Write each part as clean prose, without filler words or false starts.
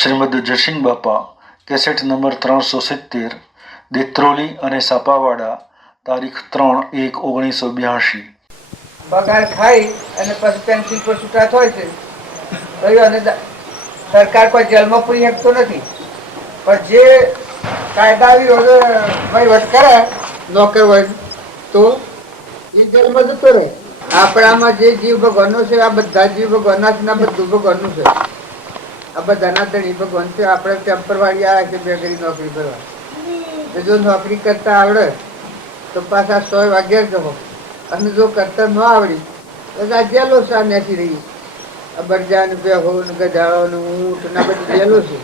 શ્રીમદ જયસિંહ બાપા cassette number 370 દેત્રોલી અને સાપાવાડા તારીખ 3/1/1982. પગાર ખાઈ અને પછી પેન્સિલ પર છૂટા થાય છે અને સરકાર કોઈ જેલમાં પૂરી શકતો નથી, પણ જે કાયદા વહીવટ કરે નોકર હોય તો એ જેલમાં જતો રહે. આપણામાં જે જીવ ભગવાનનો છે આ બધા જીવ ભગવાનના બધું ભગવાનનું છે. આ બધાના ધણી ભગવાન છે. આપણે ટેમ્પરવારી આવ્યા છે બેગરી નોકરી કરવા. જો નોકરી કરતા આવડે તો પાછા 100 વાગ્યા જવો, અને જો કરતા ન આવડી તો જેલો છે. નેચી રહી બરજાન બેહો ગધાડો ઊંટ ના બધી જેલો છે.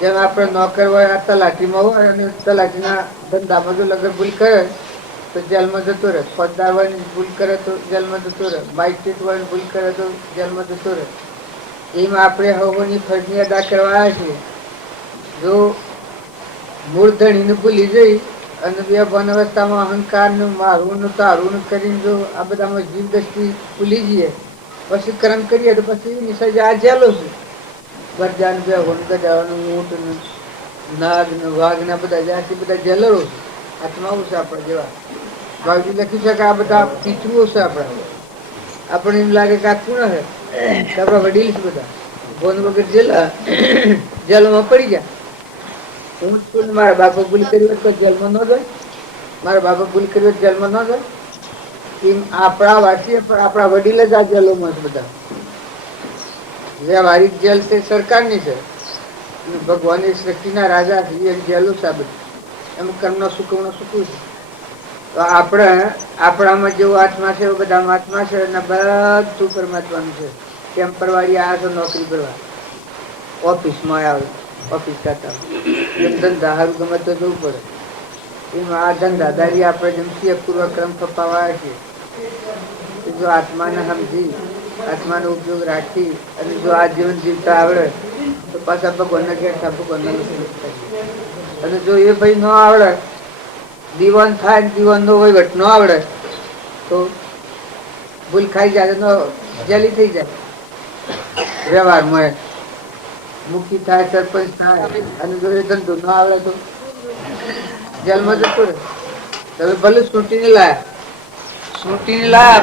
જેમ આપણે નોકર હોય આ તલાટીમાં હોય અને તલાટીના ધંધામાં જો લગન ભૂલ કરે તો જેલમાં જતો રહે. ફોજદાર હોય ભૂલ કરે તો જેલમાં જતો રહે. માઇસ્ટ્રેટ હોય ભૂલ કરે તો જેલમાં જતો રહે. એમ આપણે હવની ફરજની અદા કરવા આવ્યા છીએ. જો મૂળ ધણીને ભૂલી જઈ અને બે વન અવસ્થામાં અહંકારનું મારું તારું કરીને જો આ બધામાં જીવ દ્રષ્ટિ ભૂલી જઈએ પછી કર્મ કરીએ તો પછી એની સજા આ જેલો છે. ગરજાન બે હોન ગજાવાનું ઊંટ નાગ ને વાઘ ને બધા જ્યાંથી બધા જેલરો છે. આત્માઓ છે આપણા જેવા. ભાવજી લખી શકે આ બધા પિતૃઓ છે આપણા. આપણે એમ લાગે કે આ કોણ હે? આપણા વડીલ છે બધા. ભોન વગર જેલમાં પડી ગયા. હું મારા બાપા ભૂલ કરી હોય તો જેલમાં ન જાય. મારા બાપા ભૂલ કરી હોય જેલમાં ન જાય. એમ આપણા વાસીએ પણ આપણા વડીલ જ આ જેલોમાં છે બધા. વ્યવહારિક જેલ છે સરકારની છે. ભગવાનની સૃષ્ટિના રાજા છે એ જેલો છે. એમ કર્મનો સુકવણો સુકવું છે. તો આપણામાં જેવો આત્મા છે એવું બધા આત્મા છે અને બધું પરમાત્માનું છે. ટેમ્પરવારી આવ્યા તો નોકરી કરવા, ઓફિસમાં આવે ઓફિસ કરતા ધંધા સારું ગમે તો જવું પડે. એમાં આ ધંધાદારી આપણે જેમ પૂર્વક્રમ ખપાવા છીએ. જો આત્માને સમજી આત્માનો ઉપયોગ રાખી અને જો આ જીવન જીવતા આવડે તો પાછા ભગવાનના ઘેર ભગવાનના અને જો એ ભાઈ ન આવડે, દીવાન થાય દીવાન નો વહીવટ ન આવડે તો ભૂલ ખાઈ જાય તો જેલી થઈ જાય. વ્યવહારમાં મુખી થાય, સરપંચ થાય અને જો એ ધંધો ન આવડે તો જેલમાં જતો રહે. તમે ભલે છૂટીને લાયા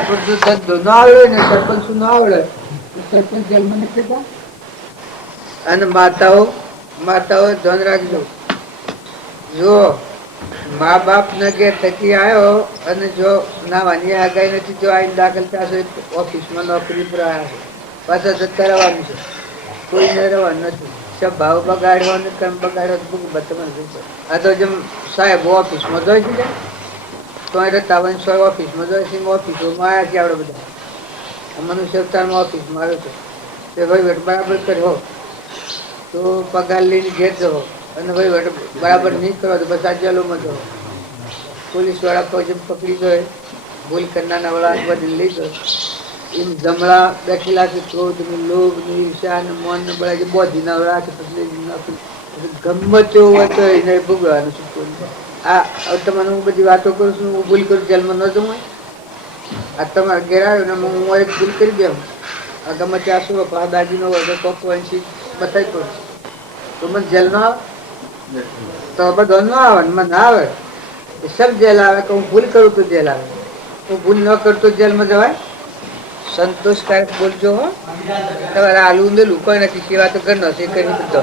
પણ જો ધંધો ન આવડે ને સરપંચ ન આવડે સરપંચ જેલમાં નથી જતા. અને માતાઓ ધ્યાન રાખજો. જો મા બાપ ના ઘેર થકી આવ્યો અને જો નાવાની આગાઈ નથી, જો આઈને દાખલ થશે ઓફિસમાં નોકરી પર આવ્યા છે પાછા જતા રહેવાનું છે. કોઈને રહેવાનું નથી. ભાવ બગાડ્યો અને કર્મ બગાડ્યો. આ તો જેમ સાહેબ ઓફિસમાં જોઈ છે તો રહેતા ઓફિસમાં જોઈ છે. ઓફિસોમાં આવ્યા છે આપણે બધા. મનુષ્ય અવતારમાં ઓફિસમાં આવ્યો છે તે વહીવટ બરાબર કર્યો તો પગાર લઈને ઘેર જવો, અને વહીવટ બરાબર નહીં કરવા તો બધા જેલોમાં જવો. પોલીસ વાળા જેમ પકડી જાય ભૂલ કરનારના વાળા બધી લઈ જાય. એમ જમણા બેઠેલા છે ક્રોધ ને લોભ ને ઈર્ષા ને મન ને બધા જે બોધી ના રાખે ગમે તેવું હોય તો એને ભોગવવાનું છે. આ તમને હું બધી વાતો કરું છું, હું ભૂલ કરું જેલમાં ન જવું. આ તમારે ઘેર આવ્યો ને હું એક ભૂલ કરી દઉં, આ ગમે ત્યાં શું દાદી નો હોય તો બતાવી પડું તો મને જેલ ન આવે તો બધો ન આવે ને મને આવે. સબ જેલ આવે કે હું ભૂલ કરું તો જેલ આવે, હું ભૂલ ન કરતો જેલમાં જવાય. સંતોષકારક બોલજો હો. તમારે આલુ ઊંધેલું કોઈ નથી. સેવા તો ઘરનો છે કરી બધો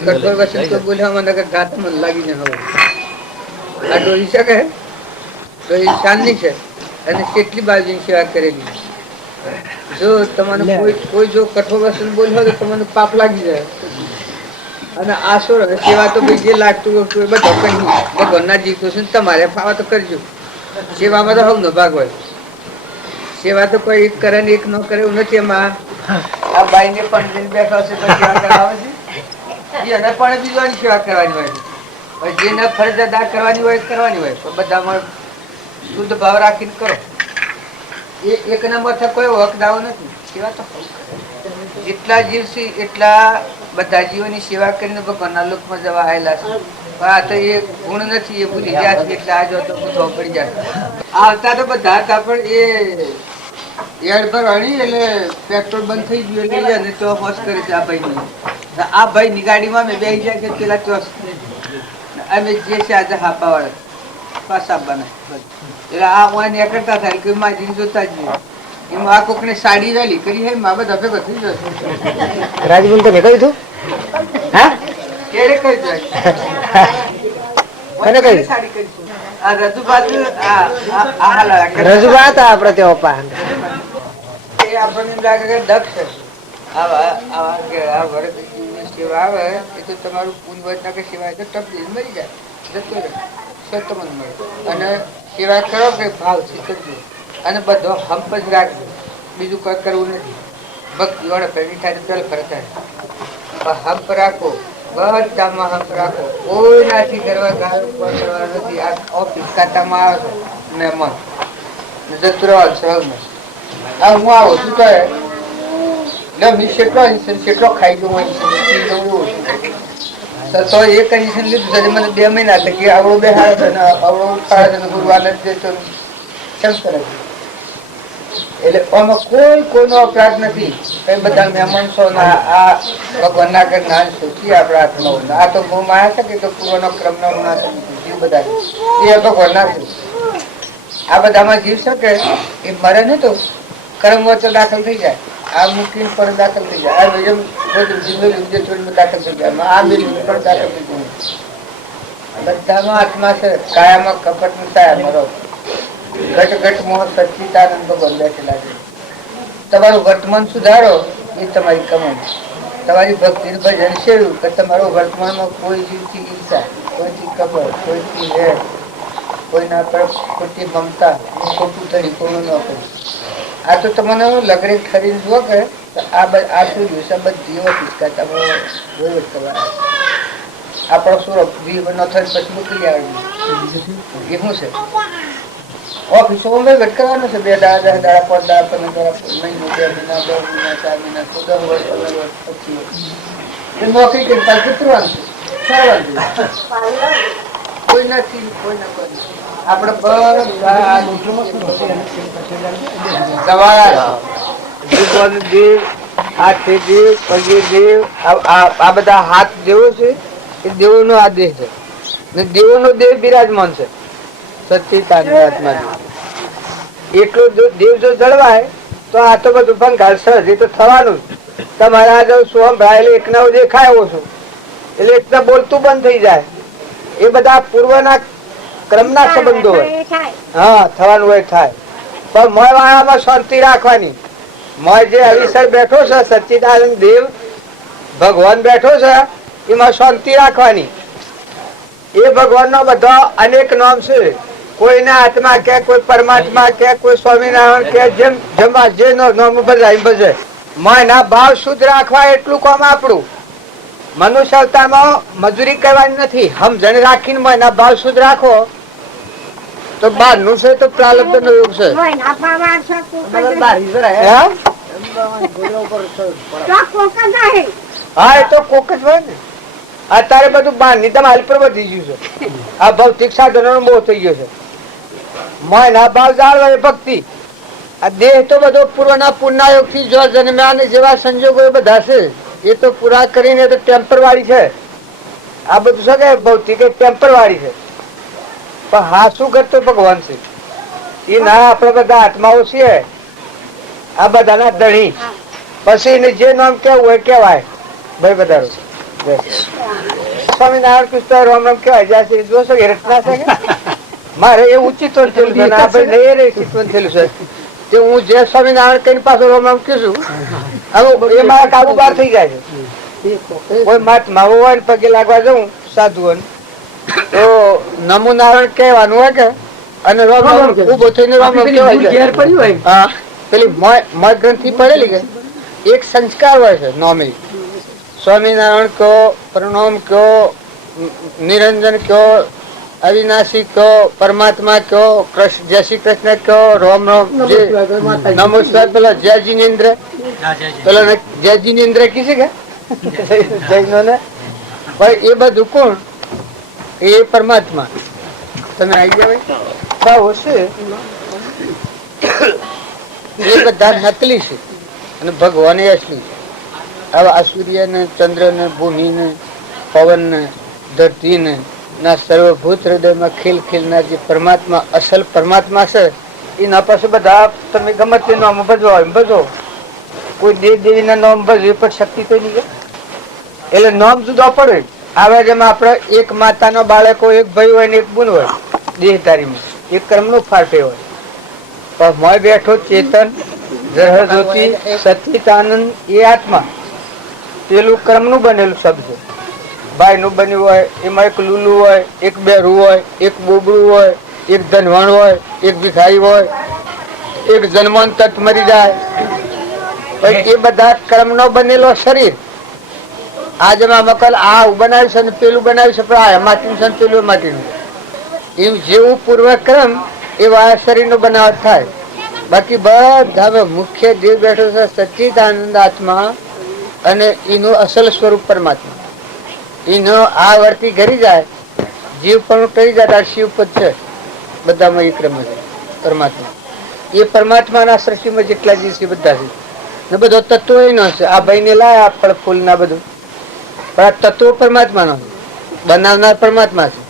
કઠોર વસન તો બોલ્યા મને ગાત મને લાગીને હવે આ ડોહી શકે તો એ શાનની છે અને કેટલી બાજુની સેવા કરેલી. જો તમને કોઈ જો કઠોર વસન બોલ્યો તો તમને પાપ લાગી જાય. અને આ શું સેવા તો ભાઈ જે લાગતું હોય એ બધો કરી ભગવાનના જીવતો છે. તમારે ફાવા તો કરજો. સેવામાં તો હવનો ભાગ હોય. સેવા તો કોઈ એક કરે ને એક ન કરે એવું નથી. એમાં આ ભાઈ ને પણ બેઠો છે તો સેવા કરાવે છે. એને પણ બીજવાની સેવા કરવાની હોય છે. જેને ફરજ અદા કરવાની હોય પણ બધામાં શુદ્ધ ભાવ રાખીને કરો. એકના માથે કોઈ હક દાવો નથી. સેવા તો જેટલા જીવ છે એટલા બધા જીવોની સેવા કરીને ભગવાનના લોકમાં જવા આવેલા છે. પણ આ તો એ ગુણ નથી, એ ભૂલી ગયા છે એટલે આ જો તો પૂછવા પડી જાય. આવતા તો બધા હતા પણ એ એડ પર અણી એટલે પેટ્રોલ બંધ થઈ ગયું એટલે તો હોશ કરે છે આ ભાઈ. આ ભાઈ ની ગાડીમાં મેં બેસી જાય છે પેલા ચોસ અમે જે છે આજે હાપા વાળા પાસા બને એટલે આ હું નીકળતા થાય કે માજી જોતા જ નહીં એમાં આ કોક ને સાડી વેલી કરી હે મા બધા ભેગો થઈ જશે રાજબુન તો નીકળ્યું તું હા કેડે કરી જાય કને કહ્યું? સાડી કરી આ રજૂઆત આ હાલા રજૂઆત હતા આપડે તે ઓપા એ આપણને એમ લાગે કે દક્ષ છે આ વરદની સેવા આવે એ તો તમારું પૂનવચના કે સેવા તો ટપલી મરી જાય જતો રહે સતમન મળે અને સેવા કરો કે ભાવ શીખજો અને બધો હંપ જ રાખજો બીજું કોઈ કરવું નથી ભક્તિ વાળા પ્રેમી થાય ચાલ ફરતા હંપ રાખો બધામાં હંપ રાખો કોઈનાથી કરવા ગાળું કરવા નથી આ ઓફિસ ખાતામાં આવે છે મહેમાન જતું રહેવા સહજ નથી આ હું આવું શું કહે કેટલો ખાઈ ગયો તો એ કન્ડિશન લીધું છે મને 2 મહિના કે આવડો બેહાડે છે ને આવડો ઉઠાડે છે ગુરુવાર નથી દેતો કેમ કરે છે એટલે આમાં કોઈનો અપરાધ નથી કઈ બધા મહેમાન છો આ ભગવાન ના કઈ જ્ઞાન સોચી આપણા હાથમાં આ તો બહુ માયા છે કે પૂર્વનો ક્રમ નો ગુના જીવ બધા એ ભગવાન ના આ બધામાં જીવ શકે એ મરે નહીં તો કર્મ વચ્ચે દાખલ થઈ જાય આ મુસ્લિમ પર દાખલ થઈ જાય આ નિયમ બધું જિંદગી દાખલ થઈ જાય આ બિલ પર દાખલ થઈ જાય બધામાં આત્મા છે કાયામાં કપટ નું કાયા મરો ઘટ ઘટ મોહ સચ્ચિદાનંદ ભગવાન બેઠેલા છે તમારું વર્તમાન સુધારો એ તમારી કમાણી તમારી ભક્તિ ભજન સેવ્યું કે તમારો વર્તમાનમાં કોઈ જીવથી ઈર્ષા કોઈથી કપટ કોઈથી વેર કોઈના પર ખોટી મમતા ખોટું ધરી કોનું ન કર્યું આ તો તમને લગડી ખરીને જુઓ કે આ શું દિવસે બધી ઓફિસ તમે વહીવટ કરવા આપણો શું ન થાય પછી મોકલી આવ્યું એ શું છે ઓફિસોમાં વહીવટ કરવાનો છે 2 દાડા 10 દાડા 5 દાડા 15 દાડા મહિનો 2 મહિના 2 મહિના 4 મહિના 10 વર્ષ 15 વર્ષ પછી એ નોકરી કરી પાછું ઉતરવાનું છે કોઈ નથી કોઈ ના કોઈ આપણે આ બધા હાથ દેવો છે એ દેવો નો આદેશ છે ને દેવો નો દેવ બિરાજમાન છે સચ્ચિદાનંદ એટલો દેવ જો જળવાય તો આ તો બધું ભંગાર સહજ એ તો થવાનું જ તમારે આ જો સોમ ભાઈ એકના દેખાયો છો એટલે એકના બોલતું બંધ થઈ જાય એ બધા પૂર્વના ક્રમના સંબંધો હોય હા થવાનું હોય થાય પણ મોય વાળામાં શાંતિ રાખવાની મોય જે અવિસર બેઠો છે સચ્ચિદાનંદ દેવ ભગવાન બેઠો છે એમાં શાંતિ રાખવાની એ ભગવાન નો બધો અનેક નામ છે કોઈના આત્મા કે કોઈ પરમાત્મા કે કોઈ સ્વામિનારાયણ કે જેમ જમા જે નામ બધાય બજે મોયના ભાવ શુદ્ધ રાખવા એટલું કામ આપણું મનુષ્ય અવતારમાં મજૂરી કરવાની નથી સમજણ રાખીને મોયના ભાવ શુદ્ધ રાખો તો બહાર નું છે તો પ્રારબ્ધ નો યોગ છે હા એ તો કોક જ હોય ને અત્યારે બધું બહાર ની તમે હાલ પર વધી ગયું છે આ ભૌતિક સાધનો નો મોહ થઈ ગયો છે મોયના ભાવ જાળવા એ ભક્તિ આ દેહ તો બધો પૂર્વના પુણ્યયોગ થી જો જન્મ્યા જેવા સંજોગો એ બધા છે એ તો પૂરા કરીને તો ટેમ્પર વાળી છે આ બધું છે કે ભૌતિક ટેમ્પર વાળી છે પણ હા શું કરતો ભગવાન છે એ ના આપડે બધા આત્માઓ છીએ આ બધાના ધણી પછી એને જે નામ કેવું હોય કેવાય ભાઈ બધા સ્વામિનારાયણ કૃષ્ણ રામ રામ કેવાય જ્યાં છે જોશો રચના છે મારે એવું ચિંતન થયેલું છે ચિંતન થયેલું છે કે હું જે સ્વામિનારાયણ કઈ પાછો રામ રામ કહીશું હવે એ મારા કાબુ બહાર થઈ જાય છે કોઈ મહાત્મા હોય પગે લાગવા જવું સાધુ તો નમો નારાયણ કહેવાનું હોય કે અને ઉભો થઈને રામ રામ કહેવાય હા પેલી મય ગ્રંથિ પડેલી કે એક સંસ્કાર હોય છે નોર્મલી સ્વામિનારાયણ કહો પ્રણામ કહો નિરંજન કહો અવિનાશી કહો પરમાત્મા કહો જય શ્રી કૃષ્ણ કહો રામ રામ નમસ્કાર પેલા જય જીનેન્દ્ર પેલા જય જીનેન્દ્ર કી છે કે જૈનો ને ભાઈ એ બધું કોણ એ પરમાત્મા તમે આવી જાવ છે એ બધા નકલી છે અને ભગવાન અસલી હવે આ સૂર્ય ને ચંદ્ર ને ભૂમિ ને પવન ને ધરતી ને ના સર્વભૂત હૃદયમાં ખીલ ખીલનાર જે પરમાત્મા અસલ પરમાત્મા છે એના પાસે બધા તમે ગમે તે નામ ભજવો હોય ભજો. કોઈ દેવ દેવી ના નામ ભજવે પણ શક્તિ તો નહીં, એટલે નામ જુદા પડે. આવે જેમાં આપણે એક માતાનો બાળકો એક ભાઈ હોય ને એક બુન હોય દેહધારીમાં, એક કર્મનો ફાટે હોય. પણ મોય બેઠો ચેતન ગ્રહ જ્યોતિ સચિતાનંદ એ આત્મા, પેલું કર્મનું બનેલું શબ્દ ભાઈ નું બન્યું હોય, એમાં એક લુલું હોય, એક બેરું હોય, એક બોબડું હોય, એક ધનવાણ હોય, એક ભિખારી હોય, એક જન્મન તટ મરી જાય. એ બધા કર્મનો બનેલો શરીર. આજે મકલ આ બનાવ્યું છે ને પેલું બનાવ્યું છે, પણ આ એમાંથી છે પેલું એમાંથી. એમ જેવું પૂર્વક્રમ એવા શરીરનો બનાવટ થાય. બાકી બધા મુખ્ય જે બેઠો છે સચ્ચિદાનંદ આત્મા અને એનું અસલ સ્વરૂપ પરમાત્મા. એનો આ વર્તી ઘરી જાય, જીવ પણ કરી જાય, શિવ પદ છે બધામાં. એ ક્રમ છે પરમાત્મા. એ પરમાત્માના સૃષ્ટિમાં જેટલા જીવ છે બધા છે ને બધો તત્વો એનો છે. આ ભાઈ ને લાયા ફળ ફૂલ ના બધું, પણ આ તત્વો પરમાત્મા નો બનાવનાર પરમાત્મા છે.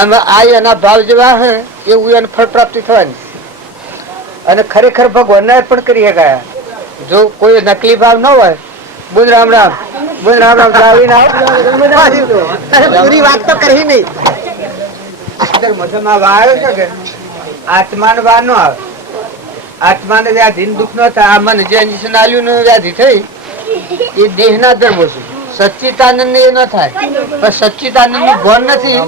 આમાં આ એના ભાવ જેવા હે એવું એને ફળ પ્રાપ્તિ થવાની. અને ખરેખર ભગવાન પણ કરી શકાય. જો કોઈ નકલી ભાવ ન હોય, બોલ રામ રામ, બોલ રામ રામ, પૂરી વાત તો કરી નહીં. મધમાં વા આવ્યો છે કે આત્માનો વા ન આવે. આત્માને વ્યાધિ દુઃખ ન થાય. આ મન જે ઇન્જેક્શન આલ્યું ને વ્યાધિ થઈ એ દેહ ના ધર્મો છે. સચ્ચિદાનંદ ને એ ન થાય, પણ સચ્ચિદાનંદ નું ભાન નથી.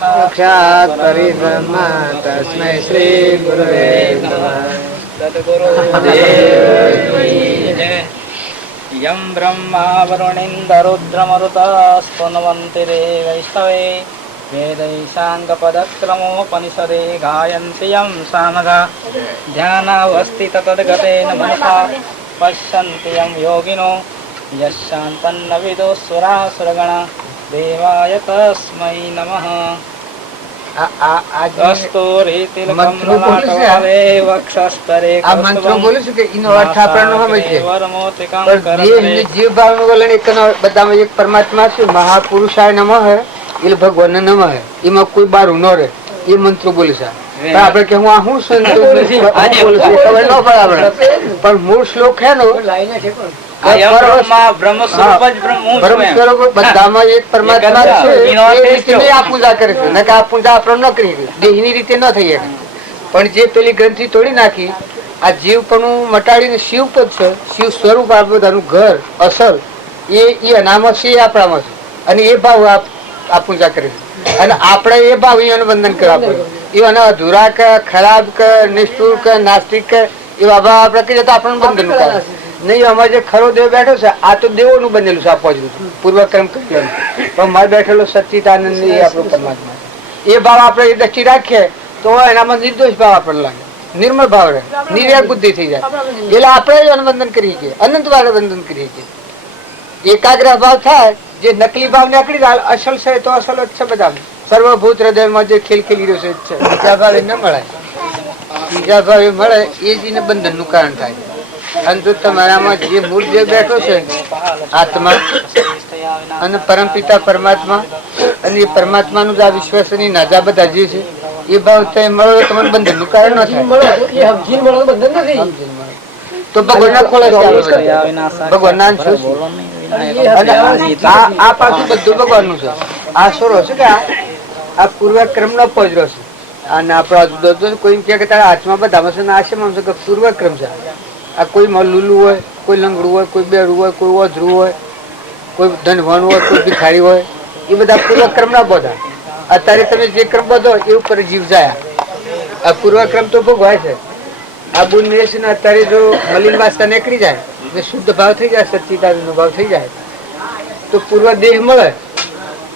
સાક્ષાત પરિબ્રહ્મા તસ્મૈ શ્રી ગુરવે યમ બ્રહ્મા વરુણેન્દ્રુદ્રમરુતસ્તનવંતિ રે વૈષ્ણવે વેદૈશાંગપદક્રમોપનિષદે ગાયન્તિ યમ સામગા ધ્યાનાવસ્તિ તતદ્ગતેન મનસા પશ્યન્તિ યમ યોગિનો યશાંતન્ન વિદુઃસુરાસુરગણા દેવાય તસ્મૈ નમઃ. પરમાત્મા છે. મહાપુરુષાય નમઃ એ ભગવાન નમઃ. એમાં કોઈ બારું ન રહે એ મંત્રો બોલે છે. આપડે કે હું આ હું પણ મૂળ શ્લોક હે નો બધામાં એક પરમાત્મા છે. આ પૂજા કરે છે ને કે આ પૂજા આપણે ન કરી દેહની રીતે ન થઈ શકે. પણ જે પેલી ગ્રંથિ તોડી નાખી, આ જીવ પણ મટાડીને શિવ પદ છે, શિવ સ્વરૂપ આ બધાનું ઘર અસલ એ અનામત છે, એ આપણામાં છે. અને એ ભાવ આ પૂજા કરે છે. અને આપણે એ ભાવ એનું બંધન કરવા પડે. એના અધૂરા કે ખરાબ કે નિષ્ઠુર કે નાસ્તિક કે એવા ભાવ આપણે કહીએ તો આપણને બંધન કરે નહીં. અમારે જે ખરો દેવ બેઠો છે આ તો દેવોનું બનેલું છે. આપવા જેવું પૂર્વક્રમ કરેલું, પણ મારે બેઠેલો સચ્ચિદાનંદ એ આપણો પરમાત્મા. એ ભાવ આપણે એ દ્રષ્ટિ રાખીએ તો એનામાં નિર્દોષ ભાવ આપણને લાગે, નિર્મળ ભાવ રહે, નિર્વ્યાક બુદ્ધિ થઈ જાય. એટલે આપણે અનુબંધન કરીએ છીએ, અનંત વાર બંધન કરીએ છીએ. એકાગ્ર ભાવ થાય, જે નકલી ભાવ નીકળી જાય, અસલ છે તો અસલ જ છે. બધા સર્વભૂત હૃદયમાં જે ખીલખીલી રહ્યો છે બીજા ભાવે ન મળે. બીજા ભાવે મળે એ જ એને બંધન નું કારણ થાય. અને જો તમારામાં જે મૂળ જે બેઠો છે આત્મા અને પરમપિતા પરમાત્મા, અને એ પરમાત્મા નું આ વિશ્વાસની નાજા બધા જે છે એ ભાવ મળો તમને બંધન નું કારણ ન થાય. તો ભગવાન ખોળે ભગવાન આ પાછું બધું ભગવાન નું છે. આ સોરો છે કે આ પૂર્વક્રમ નો પજરો છે. અને આપડે કોઈ કે તારા હાથમાં બધામાં છે ને આશેમાં છે કે પૂર્વક્રમ છે. આ કોઈ લુલું હોય, કોઈ લંગડું હોય, કોઈ બેડું હોય, કોઈ ઓઝરું હોય, કોઈ ધનવાન હોય, કોઈ ભિખારી હોય, એ બધા પૂર્વક્રમ ના બધા. અત્યારે તમે જે ક્રમ બધો એ ઉપર જીવ જાય. આ પૂર્વક્રમ તો ભોગવાય છે. આ બુન ને અત્યારે જો મલિન વાસતા નીકળી જાય ને શુદ્ધ ભાવ થઈ જાય, સચ્ચિદાનંદ નો ભાવ થઈ જાય તો પૂર્વ દેહ મળે.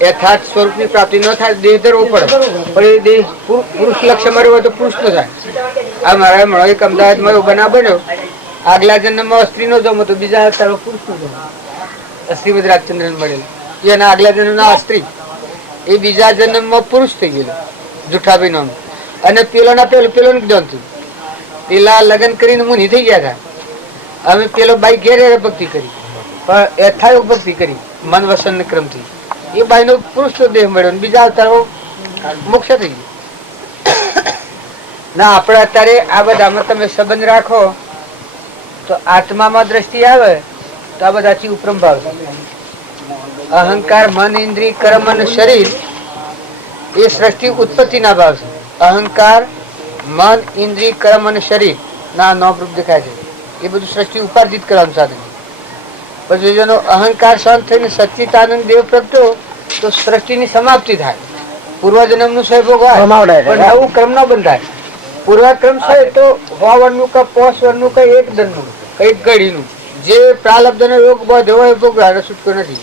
યથાર્થ સ્વરૂપ ની પ્રાપ્તિ ન થાય, દેહ ધરવો પડે. પણ એ દેહ પુરુષ લક્ષ્ય મળ્યો હોય તો પુરુષ નો થાય. આ મારા મળો એક અમદાવાદમાં એવો બનાવ બન્યો. આગલા જન્મમાં સ્ત્રી નો જમો તો બીજા તારો પુરુષ નો જમો. શ્રીમદ રાજચંદ્ર મળેલું એના આગલા જન્મ ના સ્ત્રી, એ બીજા જન્મમાં પુરુષ થઈ ગયેલો જુઠાભાઈ નામ. અને પેલો ના પેલો ને જાણતું પેલા લગ્ન કરીને મુની થઈ ગયા હતા. અમે પેલો બાઈ ઘેરે ભક્તિ કરી, પણ યથાયોગ ભક્તિ કરી મન વસન ક્રમથી. એ બાઈ નો પુરુષ તો દેહ મળ્યો, બીજા અવતારો મોક્ષ થઈ ગયો. ના આપણે અત્યારે આ બધામાં તમે સંબંધ રાખો તો આત્મામાં દ્રષ્ટિ આવે તો આ બધાથી ઉપરમ ભાવ છે. અહંકાર, મન, ઇન્દ્રિય, કર્મ અને શરીર એ સૃષ્ટિ ઉત્પત્તિ ના ભાવ છે. અહંકાર, મન, ઇન્દ્રિય, કર્મ અને શરીર ના નોપરૂપ દેખાય છે. એ બધું સૃષ્ટિ ઉપાર્જિત કરવાનું સાધન. પછી જેનો અહંકાર શાંત થઈને સચ્ચિદાનંદ દેવ પ્રગટો તો સૃષ્ટિની સમાપ્તિ થાય. પૂર્વજન્મ નું સ્વયં ભોગ હોય પણ નવું ક્રમ ન બંધાય. પૂર્વક્રમ છે તો 100 વર્ષનું કે 5 વર્ષનું કે 1 દનનું કે 1 ઘડીનું જે પ્રાલબ્ધનો યોગ બધો હોય ભોગ છૂટકો નથી,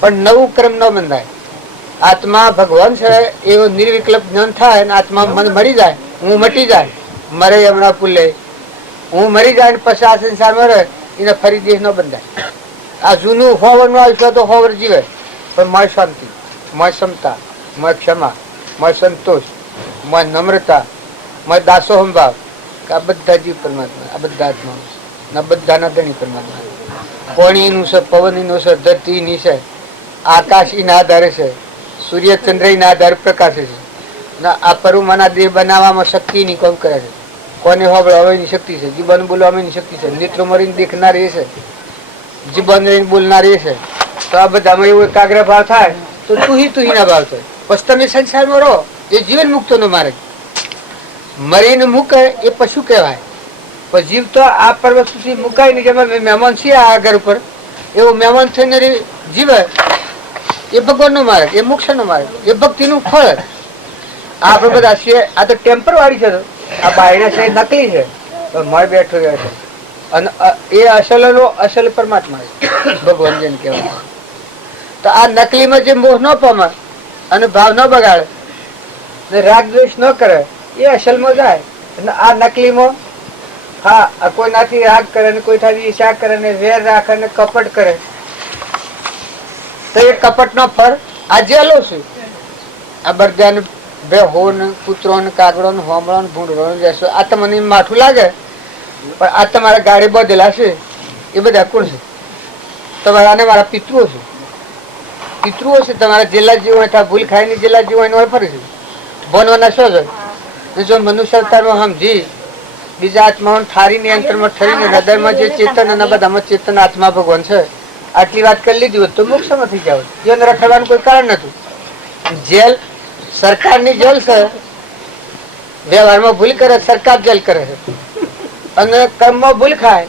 પણ નવું ક્રમ ન બંધાય. આત્મા ભગવાન છે એવો નિર્વિકલ્પ જ્ઞાન થાય અને આત્મા મન મરી જાય, હું મટી જાય, મરે હમણાં પુલે હું મરી જાય ને પછી આ સંસારમાં રહે એને ફરી દેહ ન બંધાય. આ જૂનું 100 વર્ષનું આયુષ્ય તો 100 વર્ષ જીવે, પણ મય શાંતિ, મય ક્ષમતા, મય ક્ષમા, મય સંતોષ, મય નમ્રતા, મય દાસોહમ ભાવ કે આ બધા જીવ પરમાત્મા, આ બધા આત્મા ના બધાના ધણી પરમાત્મા. પાણીનું છે, પવનનું છે, ધરતીની છે, આકાશ એના આધારે છે, સૂર્ય ચંદ્ર એના આધારે પ્રકાશે છે. ના આ પરુમાના દેહ બનાવવામાં શક્તિની કોમ કરે છે. કોને હવાની શક્તિ છે, જીવન બોલવાની શક્તિ છે, નેત્રો મરીને દેખનાર એ છે, જીવન રહીને બોલનાર એ છે. તો આ બધામાં એવો એકાગ્ર ભાવ થાય તો તુહી ના ભાવ થાય. પછી તમે સંસારમાં રહો એ જીવન મુક્તો નો માર્ગ. મરીને મૂકે એ પશુ કહેવાય, પણ જીવ તો આ પર્વત સુધી મુકાય નહીં. જેમાં મહેમાન છે આ ઘર ઉપર એવો મહેમાન થઈને જીવે એ ભગવાન નો માર્ગ, એ મોક્ષ નો માર્ગ, એ ભક્તિ નું ફળ. આપણે બધા છીએ આ તો ટેમ્પર વાળી છે, આ બાયણા છે નકલી છે, મળ બેઠો રહ્યો છે અને એ અસલ નો અસલ પરમાત્મા છે, ભગવાન જેને કહેવાય. તો આ નકલીમાં જે મોહ ન પામે અને ભાવ ન બગાડે ને રાગ દ્વેષ ન કરે એ અસલમાં જાય. અને આ નકલીમાં હા કોઈ નાથી રાગ કરે ને કોઈ નાથી ઈર્ષા કરે ને વેર રાખે ને કપટ કરે તો એ કપટ નો ફળ આ જેલો છે. આ બધા બે હોન કૂતરો ને કાગડો ને હોમળો ને ભૂંડરો ને જશો આ તમને માઠું લાગે, પણ આ તમારા ગાડી બધેલા છે એ બધા કોણ છે? તમારા ને મારા પિતૃઓ છે. પિતૃઓ છે તમારા જેલા જીવ હોય, ભૂલ ખાઈને જેલા જીવ હોય ફરે છે. બનવાના શું છે? જો મનુષ્ય અવતારમાં સમજી બીજા આત્માઓ ઠારી નિયંત્રણમાં ઠરીને હૃદયમાં જે ચેતન અને બધામાં ચેતન આત્મા ભગવાન છે આટલી વાત કરી લીધી હોત તો મોક્ષમાં થઈ જાવ. જીવન રખડવાનું કોઈ કારણ નતું. જેલ સરકારની જેલ છે, વ્યવહારમાં ભૂલ કરે સરકાર જેલ કરે છે, અને કર્મમાં ભૂલ ખાય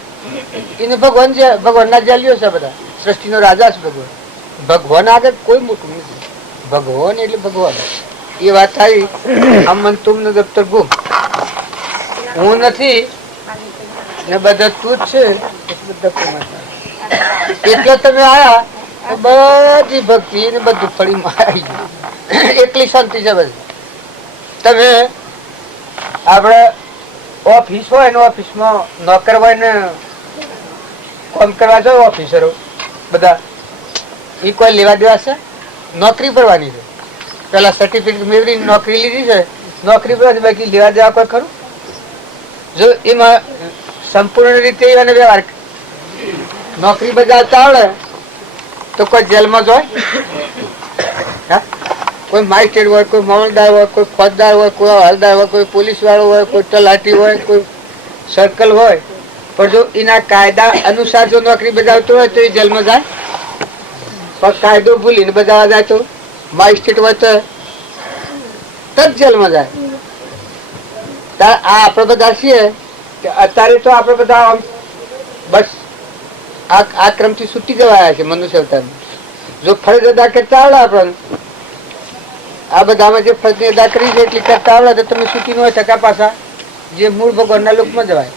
એને ભગવાનના જેલીઓ છે. બધા સૃષ્ટિનો રાજા છે ભગવાન. ભગવાન આગળ કોઈ મોટું નથી. ભગવાન એટલે ભગવાન. એ વાત થાય અમન તુમ નો દફતર ગુમ, હું નથી ને બધા તું જ છે એટલે તમે આયા બધી ભક્તિ ને બધું ફળી આવી ગયું. એટલી શાંતિ છે બધી. તમે આપડે ઓફિસ હોય ને ઓફિસમાં નોકર હોય ને કામ કરવા જાવ ઓફિસરો બધા એ કોઈ લેવા દેવા છે? નોકરી ભરવાની છે. પેલા સર્ટિફિકેટ મેળવી નોકરી લીધી છે, નોકરી પર બાકી લેવા દેવા કોઈ ખરું? જો એમાં સંપૂર્ણ રીતે અને વ્યવહાર નોકરી બજાવતા આવડે તો કોઈ જેલમાં જાય? કોઈ માઇસ્ટ્રેટ હોય, કોઈ મામલતદાર હોય, કોઈ ફોજદાર હોય, કોઈ હવાલદાર હોય, કોઈ પોલીસ વાળો હોય, કોઈ તલાટી હોય, કોઈ સર્કલ હોય, પણ જો એના કાયદા અનુસાર જો નોકરી બજાવતો હોય તો એ જેલમાં જાય. પણ કાયદો ભૂલીને બજાવવા જાય તો માઇસ્ટ્રેટ હોય તો જેલમાં જાય. આ આપણે બધા છીએ અત્યારે તો આપણે બધા બસ આ ક્રમથી છૂટી જવાયા છે મનુષ્ય અવતારમાં. જો ફરજ અદા કરતા આવડે આપણને આ બધામાં જે ફરજ અદા કરી છે એટલી કરતા આવડે તો તમે છૂટી ન હોય ટકા પાછા જે મૂળ ભગવાનના લોકમાં જવાય.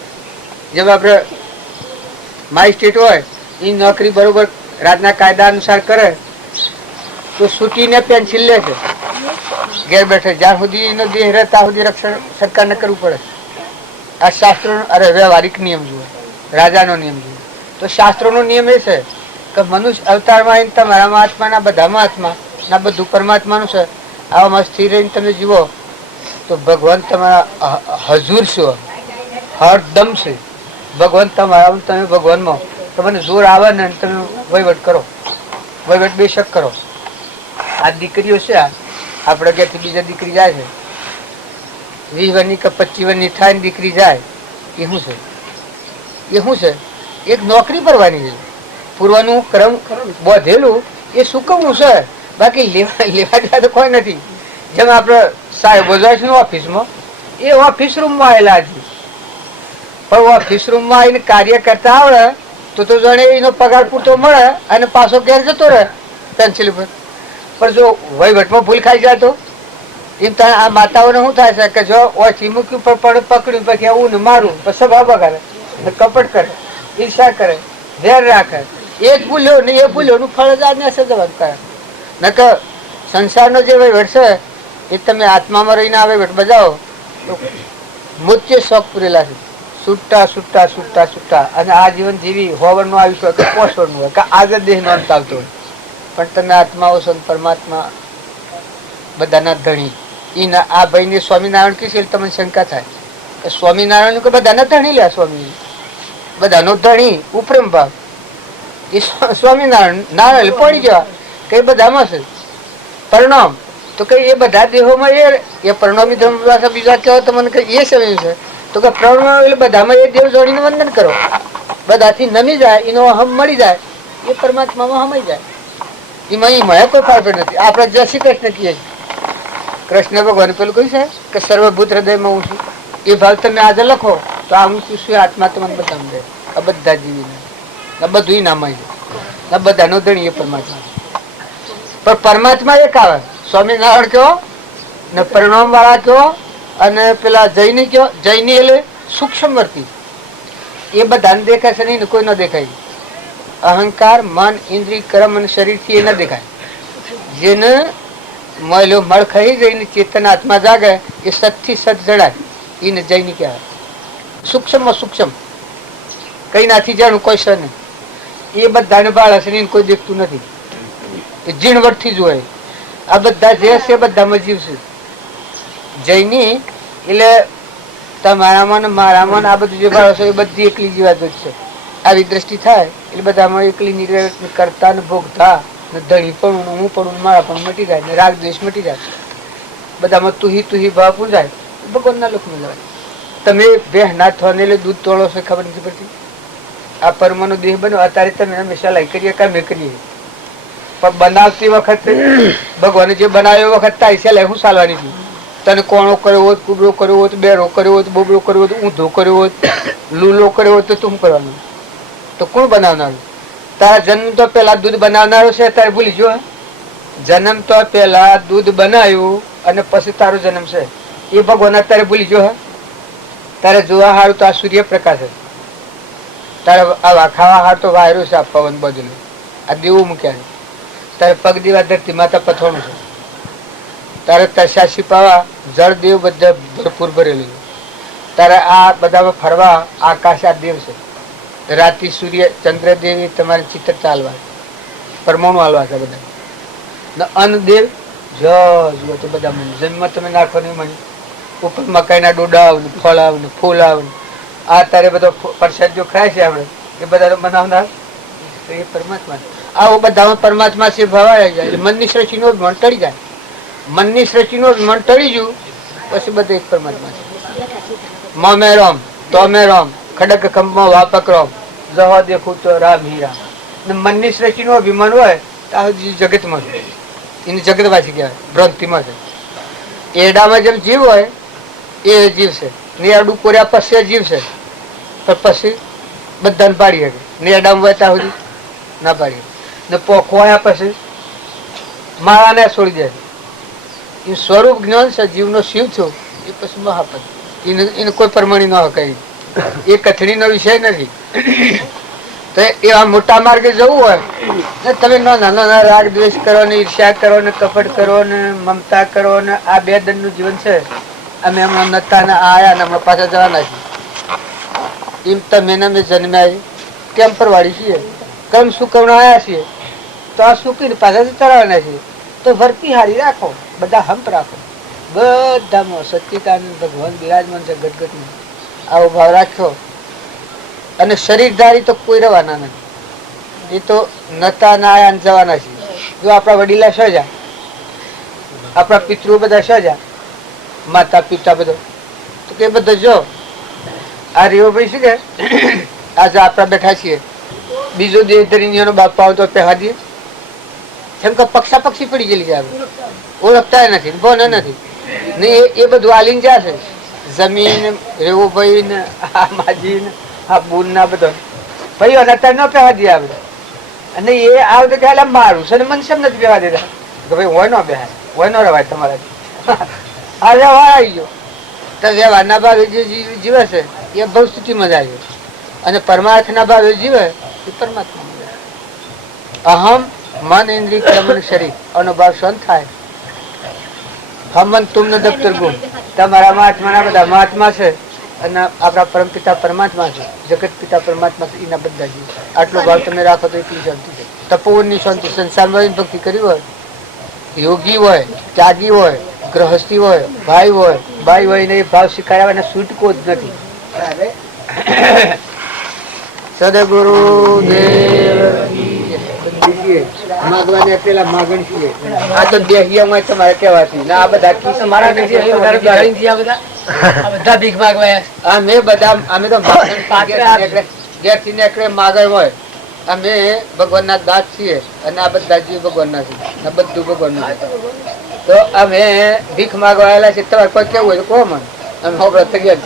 જેમ આપણે માઇસ્ટ્રેટ હોય એ નોકરી બરોબર રાજના કાયદા અનુસાર કરે તો છૂટીને પેન્સિલ લે છે ઘેર બેઠે. જ્યાં સુધી એનો દેહ રહે ત્યાં સુધી રક્ષણ સરકારને કરવું પડે. આ શાસ્ત્રો અરે વ્યવહારિક નિયમ જુઓ, રાજાનો નિયમ જુઓ. તો શાસ્ત્રોનો નિયમ એ છે કે મનુષ્ય અવતારમાં તમારામાં આત્માના બધામાં આત્મા ના બધું પરમાત્માનું છે. આવામાં સ્થિર રહીને તમે જીવો તો ભગવાન તમારા હજુર છો. હરદમ છે. ભગવાન તમારા તમે ભગવાનમાં તમને જોર આવે ને તમે વહીવટ કરો, વહીવટ બેશક કરો. આ દીકરીઓ છે, આપણે ક્યાંથી બીજા દીકરી જાય છે, 20 વર્ષની કે 25 વર્ષની થાય દીકરી જાય, એ શું છે? એ શું છે? એક નોકરી કરવાની છે. પૂર્વનું ક્રમ બોધેલું એ સુકવવું છે, બાકી લેવા લેવા તો કોઈ નથી. જેમ આપણે સાહેબ જાય છે ઓફિસમાં, એ ઓફિસ રૂમમાં આવેલા છે, પણ ઓફિસ રૂમમાં આવીને કાર્ય કરતા આવડે તો જાણે એનો પગાર પૂરતો મળે અને પાછો ઘેર જતો રહે પેન્સિલ ઉપર. પણ જો વહીવટમાં ભૂલ ખાઈ જાય તો એમ આ માતાઓને શું થાય છે કે જો ઓછી મૂક્યું પણ પકડ્યું પછી આવું ને મારું પછી સભા બગાડે, કપટ કરે, ઈર્ષા કરે, વેર રાખે. એ જ ભૂલ્યો ને એ ભૂલ્યો નું ફળ જ આને સજવત કરે. ન કે સંસારનો જે વહીવટ છે એ તમે આત્મામાં રહીને આ વહીવટ બજાવો તો મુખ્ય શોખ પૂરેલા છે. છૂટા છૂટા છૂટા છૂટા અને આ જીવન જેવી હોવરનું આયુષ્ય હોય કે પોષણનું હોય કે આજે દેહનો અંત આવતો હોય, પણ તમે આત્માઓ છો પરમાત્મા બધાના ધણી. એના આ ભાઈને સ્વામિનારાયણ કહીશે તમને શંકા થાય કે સ્વામિનારાયણ કે બધાના ધણી લ્યા, સ્વામી બધાનો ધણી ઉપરમ ભાગ એ સ્વામિનારાયણ નારાયણ પડી ગયા કઈ બધામાં છે. પરિણામ તો કઈ એ બધા દેહોમાં એ પરિણામી ધર્મ બીજા કહેવાય તો મને કઈ એ સમય છે તો કે પ્રણવ એટલે બધામાં એ દેવ જોડીને વંદન કરો, બધાથી નમી જાય, એનો અહમ મળી જાય, એ પરમાત્મામાં હમાઈ જાય. એમાં કોઈ ફાયદો નથી. આપણે જય શ્રી કૃષ્ણ કહીએ છીએ, કૃષ્ણ ભગવાન પેલું કહ્યું છે કે સર્વભૂત હૃદયમાં હું છું. એ ભાવ તમે આજે લખો તો આ હું શું આત્મા તમને બતાવી દે. આ બધા જીવીને આ બધું નામાય છે, આ બધાનો ધણી એ પરમાત્મા. પણ પરમાત્મા એક આવે, સ્વામિનારાયણ કયો ને પરિણામ વાળા કયો અને પેલા જૈની કયો. જૈની એટલે સૂક્ષ્મ વર્તી, એ બધાને દેખાય છે નહીં, કોઈ ન દેખાય. અહંકાર, મન, ઇન્દ્રિય, કર્મ અને શરીર થી એ ન દેખાય. જેને મળ્યો મળ ખાઈ જઈને ચેતન આત્મા જાગે એ સતથી સત જણાય, એને જૈની કહેવાય. સૂક્ષ્મ સૂક્ષ્મ કઈ નાથી જાણું કોઈ છે નહીં. એ બધાને બાળ હશે ને કોઈ દેખતું નથી, એ ઝીણવટ થી જોય. આ બધા જે છે બધામાં જીવ છે. જૈની એટલે તમારામાં ને મારામાં આ બધું જે બાળ હશે એ બધી એકલી જીવાત જ છે. આવી દ્રષ્ટિ થાય એટલે બધામાં એકલી નિર્ણય કરતા ને ભોગતા ને ધણી પણ હું પણ મારા પણ મટી જાય ને રાગ દ્વેષ મટી જાય. બધામાં તુહી ભાવ પૂજાય, ભગવાનના લોકમાં જવાય. તમે બે હાથ થવાને દૂધ તોડો છો ખબર નથી પડતી. આ પરમાનો દેહ બન્યો અત્યારે તમે હંમેશા લઈ કરીએ કામે કરીએ, પણ બનાવતી વખતે ભગવાને જે બનાવ્યો વખત થાય છે લઈ હું ચાલવાની છું. તને કોણો કર્યો હોત, કુબરો કર્યો હોત, બેરો કર્યો હોત, બોબડો કર્યો હોત, ઊંધો કર્યો હોત, લૂલો કર્યો હોત તો તું કરવાનું? તો કોણ બનાવનારું? તારા જન્મ તો પેલા દૂધ બનાવનારો છે, તારે ભૂલી જો. જન્મ તો પેલા દૂધ બનાવ્યું અને પછી તારો જન્મ છે એ ભગવાન અત્યારે ભૂલી જો. તારે જોવા હારું તો આ સૂર્યપ્રકાશ છે, તારે આ ખાવા હાર તો વાયરો છે, આ પવન બદલું આ દેવું મૂક્યા છે. તારે પગ દેવા ધરતી માતા પથવાનું છે. તારે તરસા છીપાવા જળ દેવ બધા ભરપૂર ભરેલું. તારે આ બધામાં ફરવા આકાશ આ દેવ છે. રાતિ સૂર્ય ચંદ્ર દેવી તમારે ચિત્ર ચાલવા, પરમાણુ હાલવા છે બધા. અન્નદેવ જુઓ તો બધા જન્મ તમે નાખો ને મણી ઉપર મકાઈના ડોડા આવે ને ફળ આવે ને ફૂલ આવે ને આ તારે બધો પ્રસાદ જો ખાય છે આપણે એ બધા બનાવનાર એ પરમાત્મા. આવો બધામાં પરમાત્મા છે ભવાઈ જાય. મનની સૃષ્ટિનો જ મન ટળી જાય. મનની સૃષ્ટિનો જ મન ટળી ગયું પછી બધું એક પરમાત્મા છે. મમે રામ તોમે રામ ખડક ખંભમાં વાપક રામ જવા દેખું તો રામ હી રામ. મનની સૃષ્ટિ નો અભિમાન હોય તો જગતમાં છે, એને જગતવાસી કહેવાય, ભ્રાંતિમાં છે. એડામાં જેમ જીવ હોય એ જીવ છે. નેરડું કોર્યા પછી જીવ છે, પણ પછી બધાને પાડી શકે. નેરડામાં હોય ત્યાં સુધી ના પાડી ને પોખવાયા પછી માળાને છોડી દે. એ સ્વરૂપ જ્ઞાન છે, જીવનો શિવ થયો એ પછી મહાપદ. એને કોઈ પરમાણી ન કહી, એ કથળીનો વિષય નથી. તો એવા મોટા માર્ગે જવું હોય ને તમે નાના રાગ દ્વેષ કરો ને ઈર્ષ્યા કરો ને કપટ કરો ને મમતા કરો ને આ બે દંડનું જીવન છે. અમે હમણાં નતા ને આયા ને હમણાં પાછા જવાના છીએ. એમ તમે ને અમે જન્મ્યા કેમ્પર વાળી છીએ, કર્મ સુકવણા આવ્યા છીએ તો આ સુકીને પાછા તરાવાના છીએ. તો ભરતી હારી રાખો, બધા હંપ રાખો. બધામાં સચ્ચિદાનંદ ભગવાન બિરાજમાન છે ગદગદમાં. આવો ભાવ રાખ્યો. અને શરીરધારી તો કોઈ રહેવાના નથી, એ તો નતા ના આયા ને જવાના છે. જો આપણા વડીલા સજા, આપણા પિતૃ બધા સજા, માતા પિતા બધો, તો કે બધા જો આ રીવો ભાઈ શું કે આજે આપણા બેઠા છીએ, બીજો દેહ ધરીનો બાપ આવતો પહેવા દઈએ, કેમ કે પક્ષા પક્ષી પડી ગયેલી છે, આપણે ઓળખતા નથી, બોને નથી ને એ બધું આલીન જ્યાં છે. જમીન રેવો ભાઈ ને આ માજી ને આ બૂન ના બધો ભાઈઓ અત્યારે ન પહેવા દઈએ આપણે. અને એ આવતો કે મારું છે ને મને શેમ નથી પહેવા દેતા કે ભાઈ હોય ન બેહાય, હોય ન રવાય તમારાથી. આ વ્યવહાર આવી ગયો તો વ્યવહારના ભાવે જે જીવે છે એ બહુ સ્થિતિમાં જાય છે, અને પરમાર્થના ભાવે જીવે એ પરમાત્મા. અહમ મન ઇન્દ્રિય કર્મ શરીર અનુભાવ શાંત થાય. હમન તુમને દફતર ગુણ, તમારા મહાત્માના બધા મહાત્મા છે અને આપણા પરમ પિતા પરમાત્મા છે, જગત પિતા પરમાત્મા છે, એના બધા જીવ. આટલો ભાવ તમે રાખો તો એટલી શાંતિ છે. તપોવનની શાંતિ. સંસારમાં ભક્તિ કરી હોય, યોગી હોય, ત્યાગી હોય, ગ્રહસ્થી હોય, ભાઈ હોય, બાઈ હોય ને એ ભાવ શીખાડ્યા અને છૂટકો જ નથી. સદગુરુ માગવાની પેલા માગણ છીએ. આ તો દેહિયામાં તમારે કહેવાથી ના, આ બધા બધા ભીખ માંગવા અમે બધા અમે તો ઘેરથી નીકળે માગણ હોય. અમે ભગવાનના દાસ છીએ અને આ બધા જીવ ભગવાનના છે, બધું ભગવાનનું. તો અમે ભીખ માંગવા આવેલા છે. તમારે કોઈ કેવું હોય તો કહો મને, અમે હોબળા થઈ ગયા.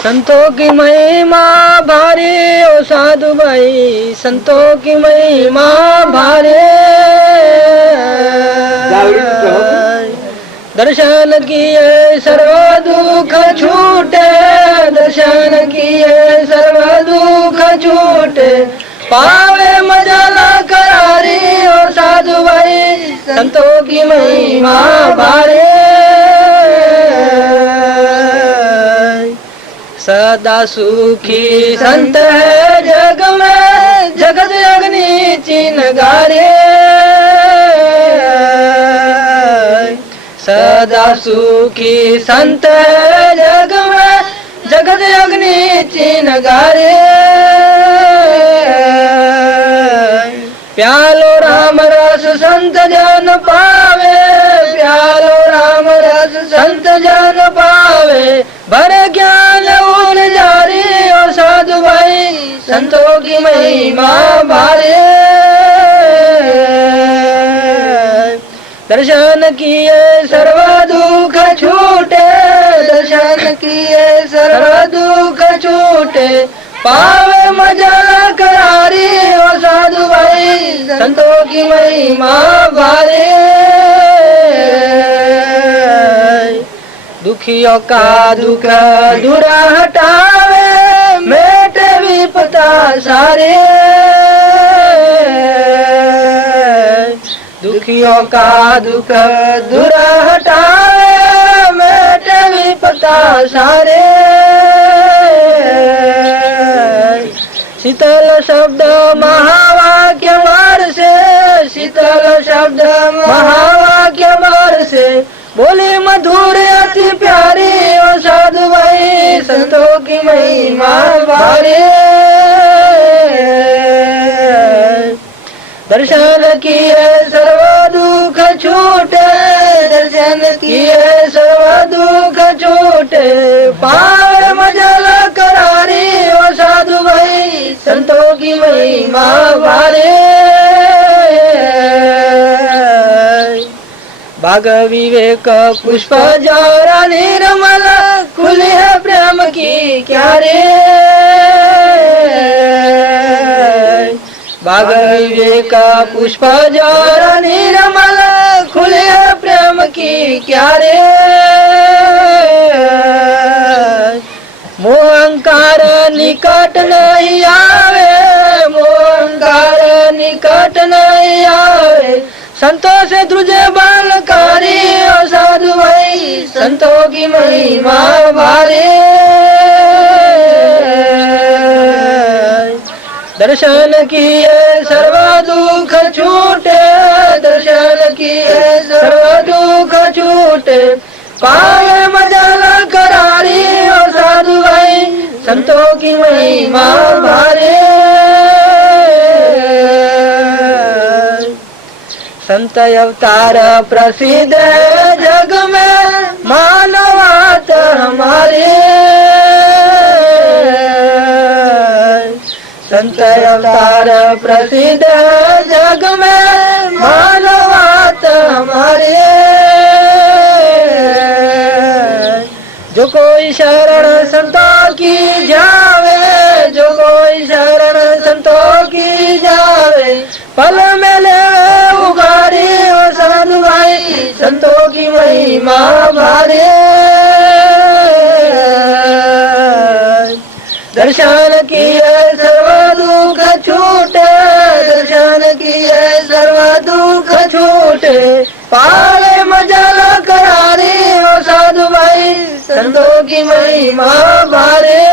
संतों की महिमा भारी ओ साधु भाई, संतों की महिमा भारी. दर्शन किए सर्व दुख छूटे, दर्शन किए सर्व दुख छूटे, पावे मजा करारी ओ साधु भाई, संतों की महिमा भारी. सदा सुखी संत है जग में, जगत अग्नि चिन्हगारे. सदा सुखी संत है जग में, जगत अग्नि चिन्हगारे. प्यालो राम रस संत जन पावे, प्यालो राम रस संत जन पावे, भर ज्ञान उन जारी और साधु भाई, संतों की महिमा भारी. दर्शन किए सर्व दुख छूटे, दर्शन किए सर्व दुख छूटे, पावे मजा करारी और साधु भाई, संतों की महिमा भारी. दुखियों का दुख दूर हटावे, मेटे विपदा सारे. दुखियों का दुख दूर हटावे, मेटे विपदा सारे. शीतल शब्द महावाक्य वर्षे, शीतल शब्द महावाक्य वर्षे, बोली मधुर अति प्यारी ओ साधु भाई, संतों की महिमा भारी. दर्शन किए सर्व दुख छूटे, दर्शन किए सर्व दुख छूटे, पार मजल करारी ओ साधु भाई, संतों की महिमा भारी. भाग विवेक पुष्प जरा निर्मल, खुली है प्रेम की क्यारे. भाग विवेक पुष्प जरा निर्मल, खुली है प्रेम की क्यारे. मोहंकार निकट नहीं आवे, मोहंकार निकट नहीं आवे, संतों से तुझे बालकारी ओ साधु भाई, संतों की महिमा भारी. दर्शन किए सर्व दुख छूटे, दर्शन किए सर्व दुख छूटे, पावे मजा करारी ओ संतों की महिमा भारे। संत अवतार प्रसिद्ध है जग में, मानवात हमारे। संत अवतार प्रसिद्ध है जग में, मानवात हमारे। जो कोई शरण संतों की जावे, जो कोई शरण संतों की जावे, पल में ले उगारी ओ साधु भाई, संतों की महिमा भारे। दर्शन किए सर्व दुख छूटे, दर्शन किए सर्व दुख छूटे, पाले मजल करारी ओ साधु भाई, संतों की महिमा भारे।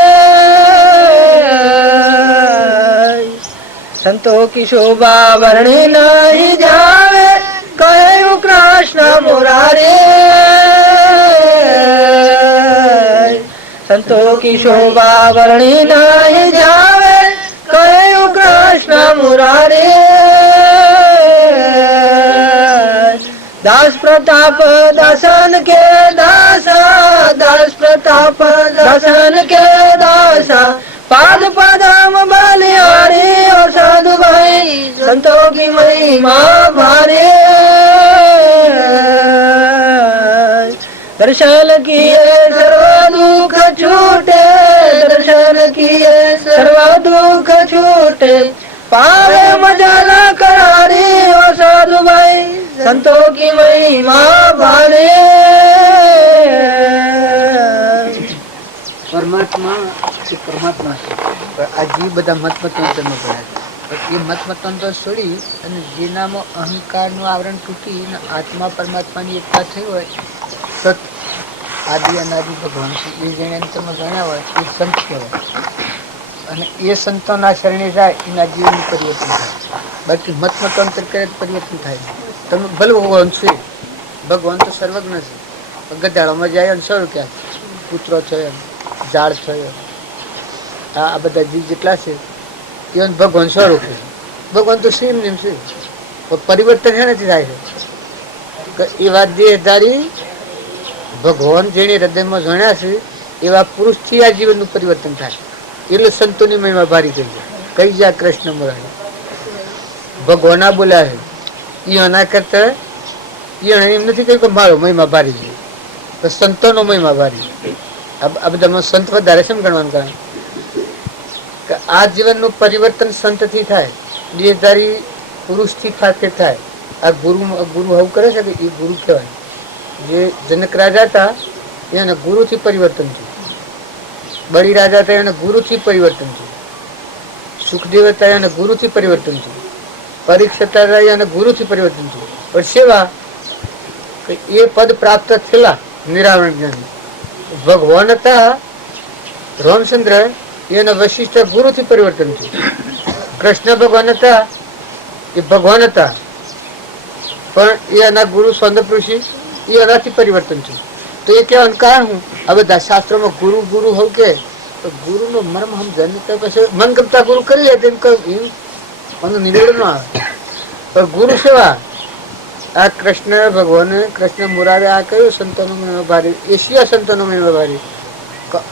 संतों की शोभा वर्णि नहीं जावे, कहे कृष्ण मुरारे। संतों की शोभा वर्णि नहीं जावे, कहे कृष्ण मुरारे। दास प्रताप दर्शन के दासा, दास प्रताप दर्शन के दासा, पाद पदम बलिहारी और साधु भाई, संतों की महिमा भारे। दर्शन किए सर्व दुख छूटे, दर्शन किए सर्व दुख छूटे, पावे मजल करारी और साधु भाई, संतों की महिमा भारे। પરમાત્મા એ પરમાત્મા છે, પણ આ જીવ બધા મતમતાંતરમાં પડ્યા છે. એ મતમતાંતર છોડી અને જેનામાં અહંકારનું આવરણ તૂટી અને આત્મા પરમાત્માની એકતા થઈ હોય, સત આદિ અનાદિ ભગવાન છે એ જેને અંતરમાં ગણ્યા હોય એ સંત કહેવાય. અને એ સંતોના શરણે જાય એના જીવનનું પરિવર્તન થાય. બાકી મતમતાંતર કરે તો પરિવર્તન થાય. તમે ભલે ભગવાન છે, ભગવાન તો સર્વજ્ઞ છે, ગધાડામાં જાય અને સૌ ક્યાં કૂતરો થયો, ઝાડ થયો, આ બધા જીવ જેટલા છે એ ભગવાન સ્વરૂપ છે. ભગવાન તો સેમ નેમ છે, પરિવર્તન એનાથી થાય છે. એ વાત દેહધારી ભગવાન જેને હૃદયમાં જાણ્યા છે એવા પુરુષથી આ જીવનનું પરિવર્તન થાય. એટલે સંતોની મહિમા ભારી થઈ જાય. કઈ જાય કૃષ્ણ મુરારી ભગવાન બોલ્યા છે એ એના કરતા એમ નથી કહ્યું કે મારો મહિમા ભારી છે, તો સંતોનો મહિમા ભારી. આ બધામાં સંત વધારે શેમ ગણવાનું કારણ કે આ જીવનનું પરિવર્તન સંતથી થાય, દેહધારી પુરુષથી થાય. આ ગુરુ હવું કરે છે કે એ ગુરુ કહેવાય. જે જનક રાજા હતા એને ગુરુથી પરિવર્તન થયું, બળી રાજા હતા એને ગુરુથી પરિવર્તન થયું, સુખદેવ હતા એને ગુરુથી પરિવર્તન થયું, પરીક્ષિત હતા એને ગુરુથી પરિવર્તન થયું. પણ સેવા એ પદ પ્રાપ્ત થયેલા નિરાવરણ જ્ઞાની. ભગવાન હતા રામચંદ્ર એને વશિષ્ઠ ગુરુથી પરિવર્તન થયું. કૃષ્ણ ભગવાન હતા એ ભગવાન હતા પણ એના ગુરુ સ્વંદપ ઋષિ એ એનાથી પરિવર્તન થયું. તો એ કહેવાનું કારણ હું આ બધા શાસ્ત્રોમાં ગુરુ ગુરુ હોવ કે ગુરુનો મર્મ સમજાય પછી મન ગમતા ગુરુ કરી લે તેમ કહ્યું નિવેડો ન આવે. પણ ગુરુ સેવા આ કૃષ્ણ ભગવાન કૃષ્ણ મુરારે આ કયું સંતોનો મહિમા ભારી, એશિયા સંતોનો મહિમા ભારી.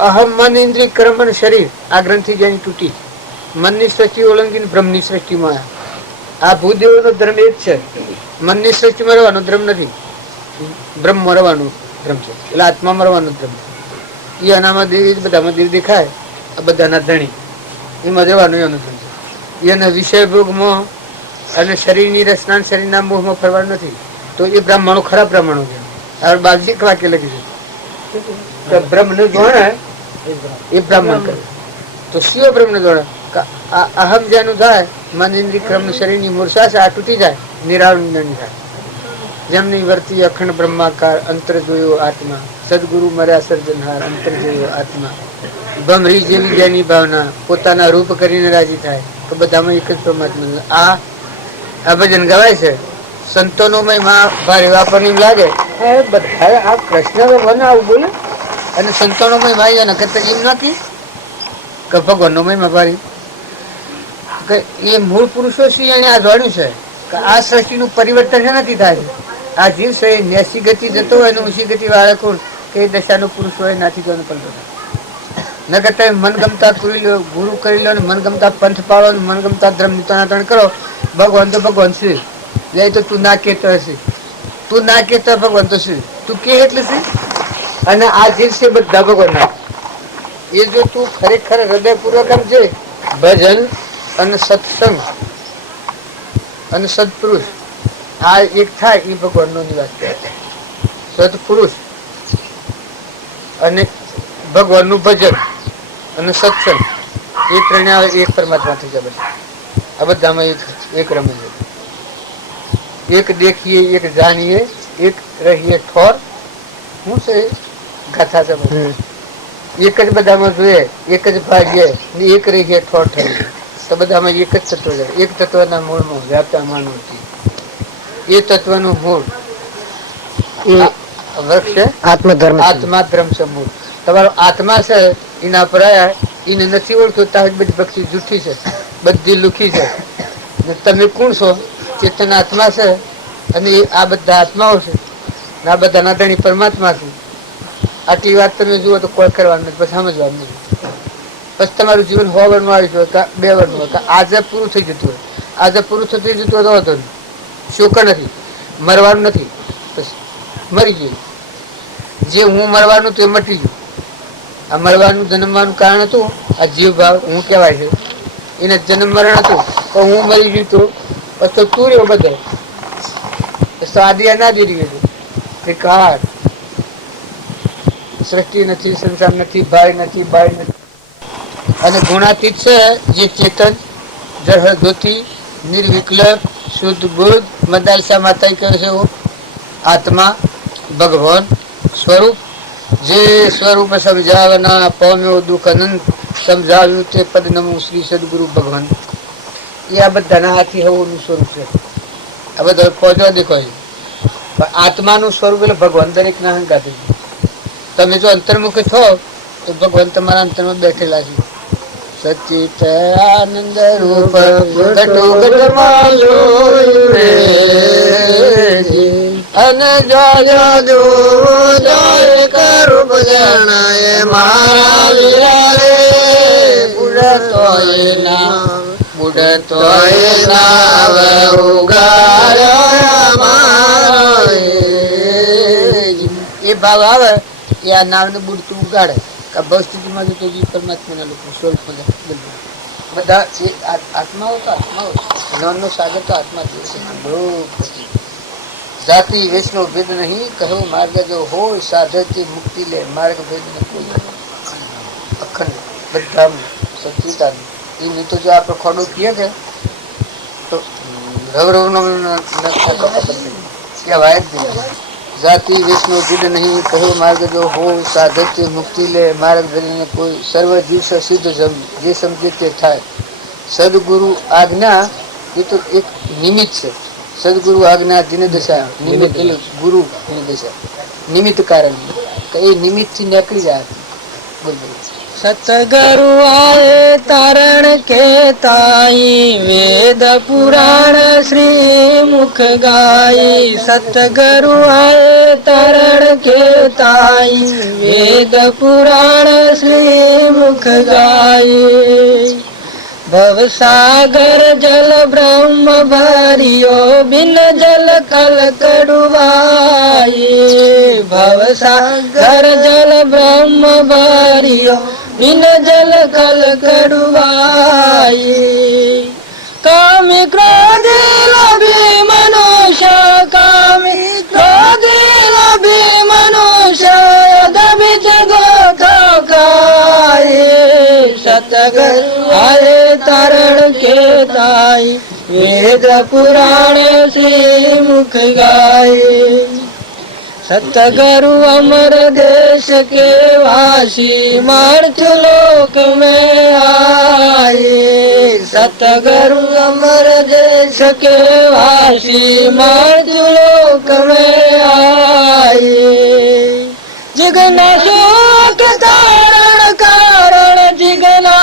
અહમ મન ઇન્દ્રિય કર્મ અને શરીર આ ગ્રંથિ જેની તૂટી, મનની સૃષ્ટિ ઓળંગીને બ્રહ્મની સૃષ્ટિમાં આ ભૂદેવોનો ધર્મ એ જ છે. મનની સૃષ્ટિમાં રહેવાનો ધર્મ નથી, બ્રહ્મ રહેવાનું ધર્મ છે. એટલે આત્મામાં રહેવાનો ધર્મ એ આનામાં દેવી બધામાં દેવ દેખાય, આ બધાના ધણી એમાં રહેવાનું એનો ધર્મ છે. એના વિષય ભોગમાં અને શરીરની રચના શરીરના મોહમાં ફરવાનું નથી. તો એ બ્રાહ્મણો ખરાબ બ્રાહ્મણો છે. આ બાલજી વાક્ય લખ્યું છે બ્રહ્મને જોડે એ બ્રાહ્મણ કરે. તો શિવ બ્રહ્મને જોડે અહમ જેનું થાય મન ઇન્દ્રિય ક્રમ શરીરની મૂર્છા છે આ તૂટી જાય, નિરાવરણ થાય. જેમની વર્તી અખંડ બ્રહ્માકાર અંતર જોયો આત્મા, સદગુરુ મર્યા સર્જનહાર અંતર જોયો આત્મા. ભમરી જેવી જેની ભાવના પોતાના રૂપ કરીને રાજી થાય તો બધામાં એક જ પરમાત્મા. આ ભજન ગવાય છે. સંતોનો મહિમા ભારે વાપરને એમ લાગે બધા આ કૃષ્ણ ભગવાન આવું બોલે અને સંતોનો મહિમા એના કરતા એમ નથી. કે ભગવાનનો મહિમા ભારી કે એ મૂળ પુરુષો છે એને આ જોડ્યું છે કે આ સૃષ્ટિનું પરિવર્તન નથી થાય. આ જીવ છે એ નેસી ગતિ જતો હોય ને ઊંચી ગતિ વાળા કોણ કે એ દશાનો પુરુષ હોય નાથી જવાનું પડતો ન કરતા મનગમતા ગુરુ કરી લો ને મનગમતા પંથ પાળો ને મનગમતા ધર્મ નિતારણ કરો. ભગવાન તો ભગવાન છે લે તો તું ના કેતો હશે, તું ના કેતો ભગવાન તો છે, તું કે એટલે છે. અને આ જીવ છે બધા ભગવાન ના એ જો તું ખરેખર હૃદયપૂર્વક આમ છે ભજન અને સત્સંગ અને સત્પુરુષ આ એક થાય એ ભગવાન નો નિવાસ થાય. સત્પુરુષ અને ભગવાન નું ભજન અને સત્સંગ એ ત્રણે એક પરમાત્મા થઈ જાય. આ બધામાં એક રમે છે. એક દેખીએ, એક જાણીએ, એક રહીએ ઠોર. શું છે ગાથા છે એક જ બધામાં જોઈએ, એક જ ભાગીએ એક રહીએ ઠોર થઈ તો બધામાં એક જ તત્વ છે. એક તત્વના મૂળમાં વ્યાપતા માનવ છે. એ તત્વનું મૂળ વૃક્ષ આત્મા ધર્મ છે. મૂળ તમારો આત્મા છે એના પર એને નથી ઓળખતો ત્યાં બધી ભક્તિ જૂઠી છે, બધી લુખી છે. તમે કોણ છો? ચેતન આત્મા છે અને આ બધા આત્માઓ છે. આ બધાના ધણી પરમાત્મા છે. આટલી વાત તમે જુઓ તો કોઈ કરવાનું નથી, પછી સમજવાનું નથી. પછી તમારું જીવન 100 વર્ષનું આવી ગયું, 2 વર્ષનું, આજે પૂરું થઈ જતું હોય. આજે પૂરું થઈ જતું હોય તો શોક નથી, મરવાનું નથી, મરી ગયું. જે હું મરવાનું હતું એ મટી ગયું. આ મરવાનું જન્મવાનું કારણ હતું આ જીવ ભાવ હું કહેવાય છે. એને જન્મ મરણ હતું તો હું મરી ગયું તો પછી તું રહ્યો બધે સાદી ના દીધી ગયું. ત્રિકાળ સૃષ્ટિ નથી, સંસાર નથી, ભાઈ નથી, બાઈ નથી. અને ગુણાતીત છે જે ચેતન જળ જ્યોતિ નિર્વિકલ્પ શુદ્ધ બુદ્ધ મદાલસા માતા કહે છે આત્મા ભગવાન સ્વરૂપ જે સ્વરૂપ સમજાવના પામ્યો દુઃખ અનંત સમજાવ્યું તે પદ નમો શ્રી સદગુરુ ભગવાન. એ આ બધાના હાથી હોવાનું સ્વરૂપ છે. આ બધા ખોજો દેખાય પણ આત્માનું સ્વરૂપ એટલે ભગવાન દરેક ના અહંકાર છે. તમે જો અંતર્મુખ છો તો ભગવાન તમારા અંતરમાં બેઠેલા છે. સચિત આનંદ રૂપ અને જય જો જય કરૂપ જણાય મારે બુડતોય નાવ ઉગાડ્યો એ ભાવ આવે એ આ નાવ ને બુડતું ઉગાડે. ભવસ્થિતિમાં તો પરમાત્માના લોકો સ્વરૂપ બધા આત્માઓ તો આત્માઓ જ્ઞાનનો સાગર તો આત્મા છે. જાતિ વૈષ્ણવ ભેદ નહીં કહો માર્ગ જો હોય સાધકથી મુક્તિ લે માર્ગ ભેદ ને કોઈ અખંડ બધા સચિતાન એ નહીં તો જો આપણે ખોડું કહીએ છે તો રવ નો કહેવાય જ નહીં. જાતિ વૈષ્ણવ ભેદ નહીં કહો માર્ગ જો હોય સાધકથી મુક્તિ લે માર્ગ ભેદ ને કોઈ સર્વ જીવ સિદ્ધ જે સમજે તે થાય. સદગુરુ આજ્ઞા એ તો એક નિમિત્ત છે. સદગુરુ આજ્ઞા દિન દશા નિમિત્ત ગુરુ દશા નિમિત્ત કારણ એ નિમિત્ત થી નીકળી જાય. સતગરુ આએ તારણ કે તાઈ વેદ પુરાણ શ્રી મુખ ગાઈ. સતગરુ આએ તારણ કે તાઈ વેદ પુરાણ શ્રી મુખ ગાઈ. ભવસાગર જલ બ્રહ્મ ભર્યો બિન જલ કલ કડવાઈ. ભવસાગર જલ બ્રહ્મ ભર્યો બિન જલ કલ કડવાઈ. કામી ક્રોધી લોભી મનુષ્ય કામી ક્રોધી લોભી મનુષ્ય દબિત ગોથકાય. સતગર આએ તારણ કે તાઈ વેદ પુરાણ શ્રી મુખ ગાય. सतगुरु अमर देश के वासी मृत्यु लोक में आए। सतगुरु अमर देश के वासी मृत्यु लोक में आए। जिगना शोक तारण कारण जिगना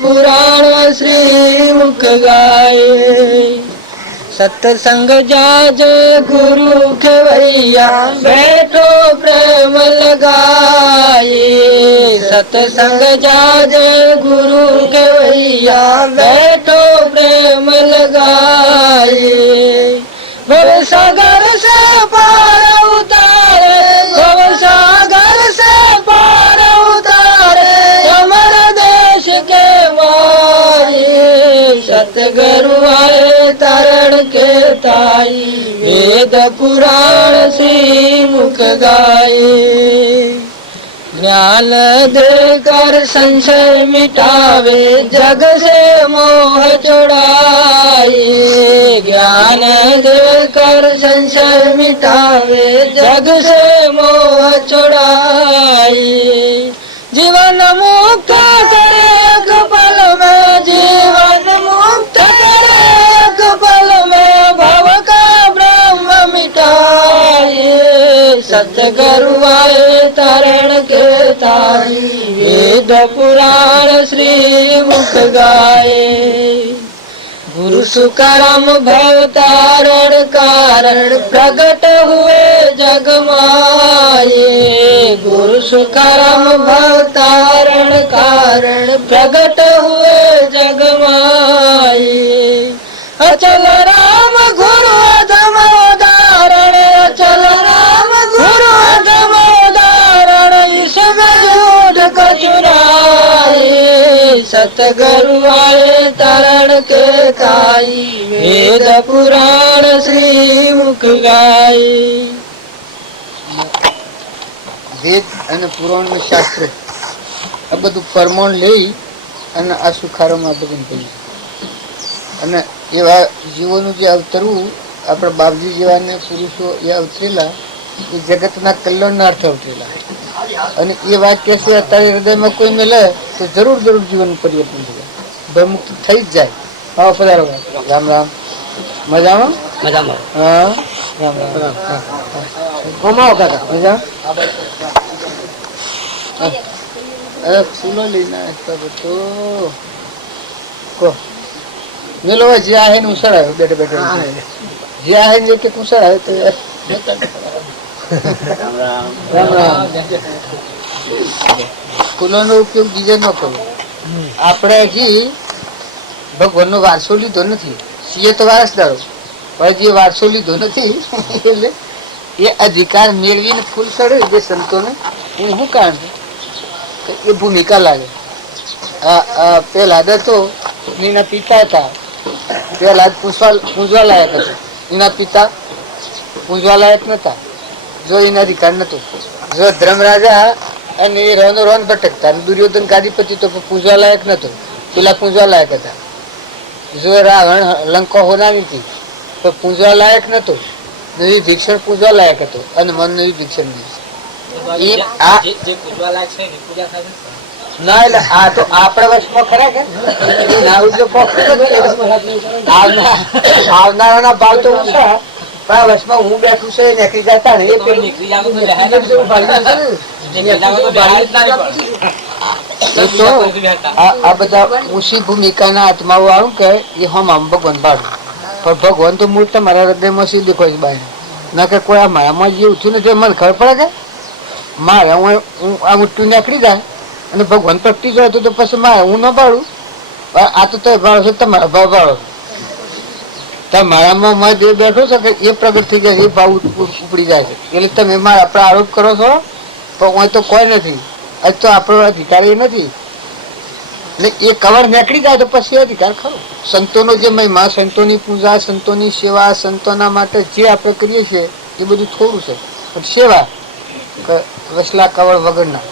પુરાણ શ્રી મુખ ગાય સત્સંગ જાજે ગુરુ ખેવૈયા બેઠો પ્રેમ લગાય સત્સંગ જાજે ગુરુ ખેવૈયા બેઠો પ્રેમ લગાય ભવ સાગર સે પાર ઉતારે ભવ સાગર સે પાર ઉતારે અમર દેશ के माये सतगुरु आए तरण के ताई वेद पुराण श्री मुख गाये ज्ञान देकर संशय मिटावे जग से मोह छुड़ाए ज्ञान देकर संशय मिटावे जग से मोह छुड़ाए जीवन मुक्त करे एक पल में जीवन मुक्त करे एक पल में भव का ब्रह्म मिटाए सतगुरु आए तरण के ताई वेद पुराण श्री मुख गाये गुरु सुकरम भवतारण कारण प्रगट हुए जग माये गुरु सुकरम भवतारण कारण प्रगट हुए जग माये अचल राम गुरु अधम उदाहरण अचल राम गुरु अधम उदाहरण इसमें झूठ कचुराए सतगुरु आए तरण के ताई वेद पुराण श्री मुख गाये વેદ અને પુરાણ શાસ્ત્રો આ બધું પરમાણ લઈ અને આ સુખારોમાં ભગવાન કહ્યું અને એવા જીવોનું જે અવતરવું આપણા બાપજી જેવાને પુરુષો એ અવતરેલા એ જગતના કલ્યાણના અવતરેલા અને એ વાત કે છે અત્યારે હૃદયમાં કોઈ મળે તો જરૂર જીવન પરિવર્તન થઈ જાય ભયમુક્ત થઈ જ જાય. આવો પધારો રામ રામ મજામાં મજામાં હા રામ રામ કોમાઓ કાકા મજા અરે ફૂલો લઈને તો કો મેલો જે आहे ને ઉસળ આવ્યો બેઠે બેઠે જે आहे ને કે ઉસળ આવે તો રામ રામ ફૂલોનો ઉપયોગ બીજે ન કરવો. આપણે હજી ભગવાનનો વારસો લીધો નથી. છીએ તો વારસદારો પણ જે વારસો લીધો નથી એટલે એ અધિકાર મેળવીને ફૂલ ચડે જે સંતોને એનું શું કારણ છે એ ભૂમિકા લાગે. પેલા તો એના પિતા હતા પેલા પૂજવા લાયક હતા એના પિતા પૂજવા લાયક નતા જો એના અધિકાર નતો. જો ધર્મરાજા અને એ રોન ભટકતા દુર્યોધન ગાદીપતિ તો પૂજવા લાયક નતો પેલા પૂજવા લાયક હતા. જો રાવણ લંકા હોનાવી હતી તો પૂજવા લાયક નતો નવી ભીક્ષણ પૂજવા લાયક હતો અને મન નવી ભીક્ષણ નહીં. ના એટલે આ તો આપણા વશમાં ખરા કે આવનારા ભાવ તો ઊંચા પણ આ વશમાં હું બેઠું છે નીકળી જતા ને આ બધા ઊંચી ભૂમિકાના આત્માઓ આવું કે એ હમ આમ ભગવાન ભાડું પણ ભગવાન તો મૂળ મારા હૃદયમાં શું દેખાય છે બાય ના કે કોઈ આ મારામાં જે ઉઠ્યું નથી મને ખબર પડે કે મારે હું આ ઉઠ્યું નીકળી જાય અને ભગવાન પ્રગટી જાય તો પછી મારે હું ન ભાડું આ તો ભાડો છે તમારા ભાવ ભાડો તમારામાં જે બેઠો છે કે એ પ્રગટ થઈ જાય એ ભાવ ઉપડી જાય છે એટલે તમે મારા પર આરોપ કરો છો પણ હું તો કોઈ નથી આજ તો આપણો અધિકાર એ નથી એટલે એ કવર નીકળી જાય તો પછી અધિકાર ખરો. સંતોનો જે મહિમા સંતોની પૂજા સંતોની સેવા સંતોના માટે જે આપણે કરીએ છીએ એ બધું થોડું છે પણ સેવા વસલા કવર વગરના